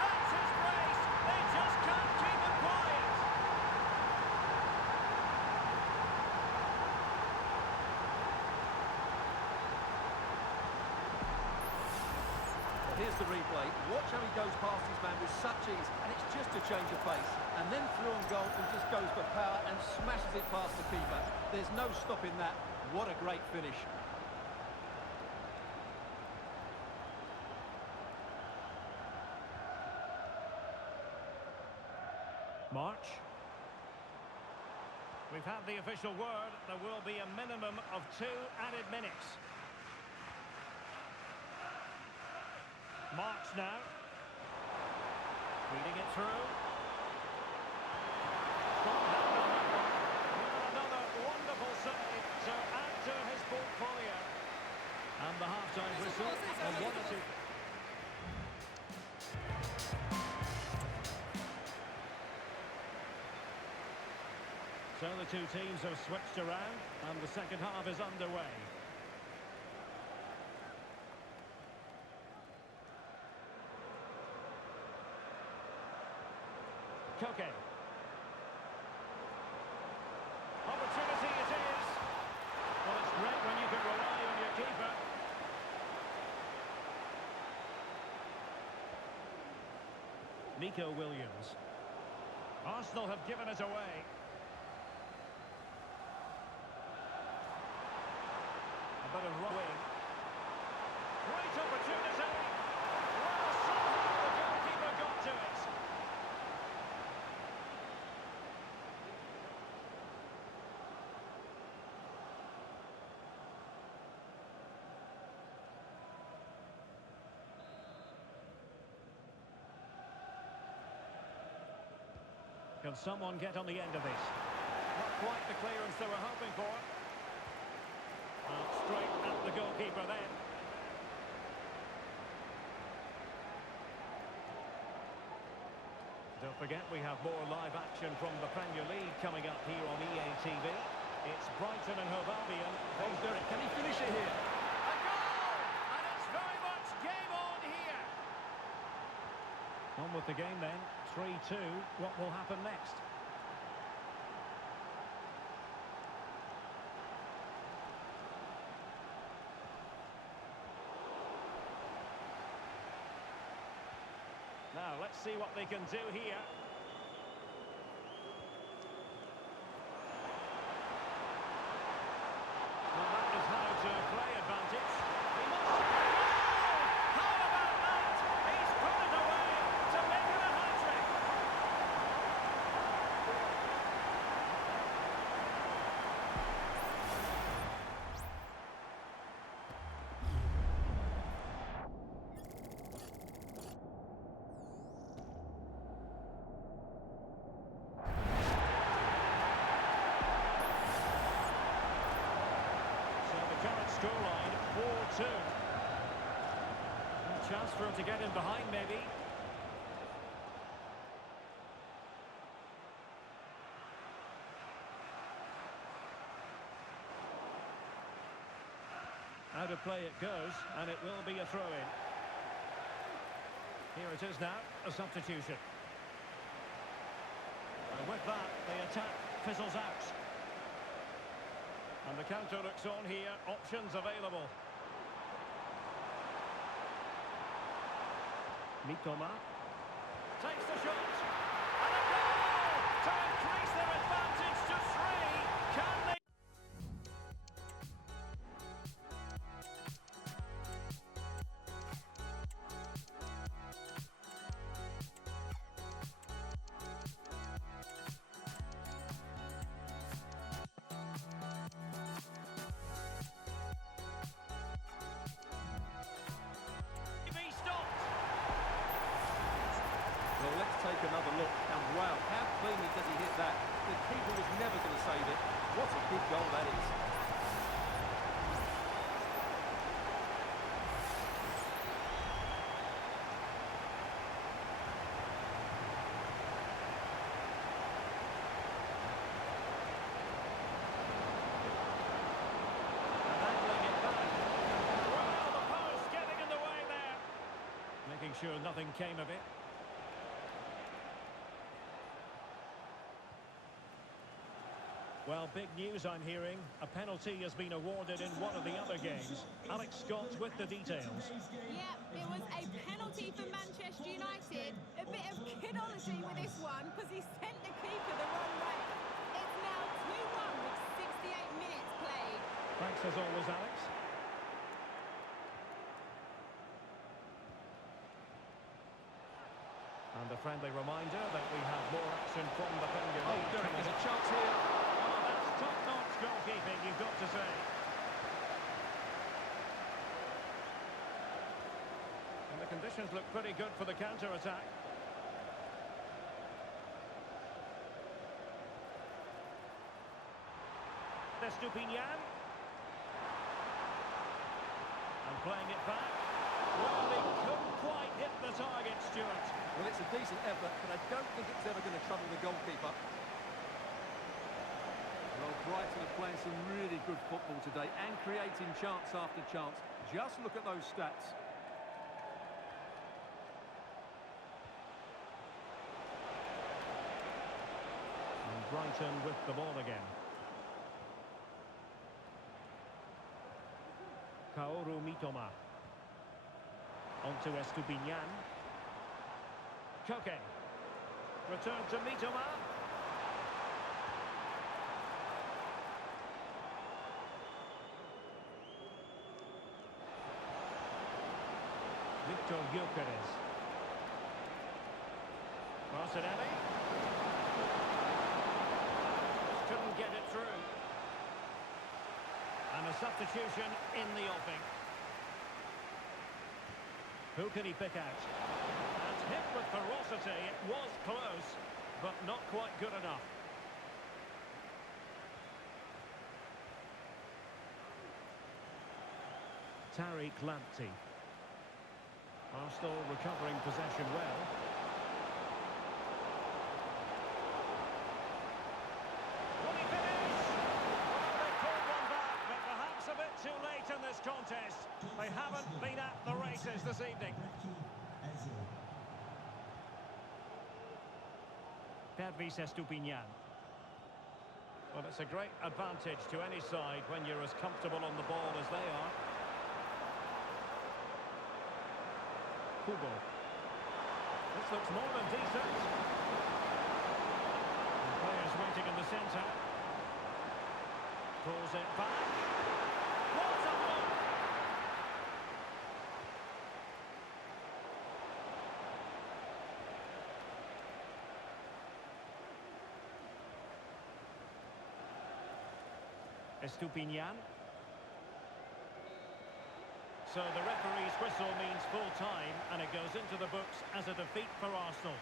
That's his brace. They just can't keep him quiet. Here's the replay. Watch how he goes past his man with such ease, and it's just a change of pace. And then through on goal, he just goes for power and smashes it past the keeper. There's no stopping that. What a great finish. March. We've had the official word. There will be a minimum of 2 added minutes. March now. Feeding it through. Another wonderful save to add to his portfolio. And the half-time whistle. A 1-2. So the two teams have switched around, and the second half is underway. Koke. Opportunity it is. Well, it's great when you can rely on your keeper. Nico Williams. Arsenal have given it away. A bit of rowing. Great opportunity. Well, somehow the goalkeeper got to it. Can someone get on the end of this? Not quite the clearance they were hoping for. Straight at the goalkeeper then. Don't forget we have more live action from the Premier League coming up here on EA TV. It's Brighton and Hove Albion. Can he finish it here? A goal! And it's very much game on here. On with the game then. 3-2. What will happen next? Now, let's see what they can do here. Well, that is how to play advantage. He must... Oh! How about that? He's put it away to make it a hat-trick. Scoreline 4-2. A chance for him to get in behind, maybe. Out of play it goes, and it will be a throw-in. Here it is now, a substitution. And with that, the attack fizzles out. And the counter looks on here, options available. Mitoma takes the shot. And a goal to increase their advantage to 3. Can they? Well, let's take another look. And wow, how cleanly does he hit that? The keeper was never going to save it. What a big goal that is. And angling it back. Well, the post getting in the way there. Making sure nothing came of it. Well, big news I'm hearing. A penalty has been awarded in one of the other games. Alex Scott with the details. Yep, it was a penalty for Manchester United. A bit of kidology with this one because he sent the keeper the wrong way. It's now 2-1 with 68 minutes played. Thanks as always, Alex. And a friendly reminder that we have more action from the Premier Oh, League. Derek, there's a chance here. Oh, that's top-notch goalkeeping, you've got to say. And the conditions look pretty good for the counter-attack. Estupinian. And playing it back. Well, he couldn't quite hit the target, Stuart. Well, it's a decent effort, but I don't think it's ever going to trouble the goalkeeper. Well, Brighton are playing some really good football today and creating chance after chance. Just look at those stats. And Brighton with the ball again. Kaoru Mitoma. On to Estupinian. Koke. Return to Mitoma. Victor Gyökeres. Martinelli. Just couldn't get it through. And a substitution in the offing. Who can he pick out? And hit with ferocity. It was close, but not quite good enough. Tariq Lamptey. Arsenal recovering possession well. Will he finish? Oh, they pulled one back, but perhaps a bit too late in this contest. They haven't been at the races this evening. Pervis Estupiñán. Well, it's a great advantage to any side when you're as comfortable on the ball as they are. Kubo. This looks more than decent. The players waiting in the centre. Pulls it back. What a block! Estupiñán. So the referee's whistle means full time, and it goes into the books as a defeat for Arsenal.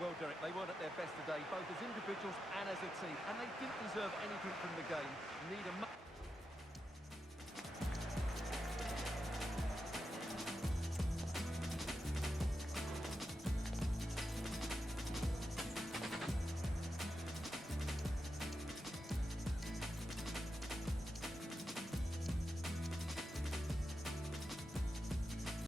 Well, Derek, they weren't at their best today, both as individuals and as a team, and they didn't deserve anything from the game. Need a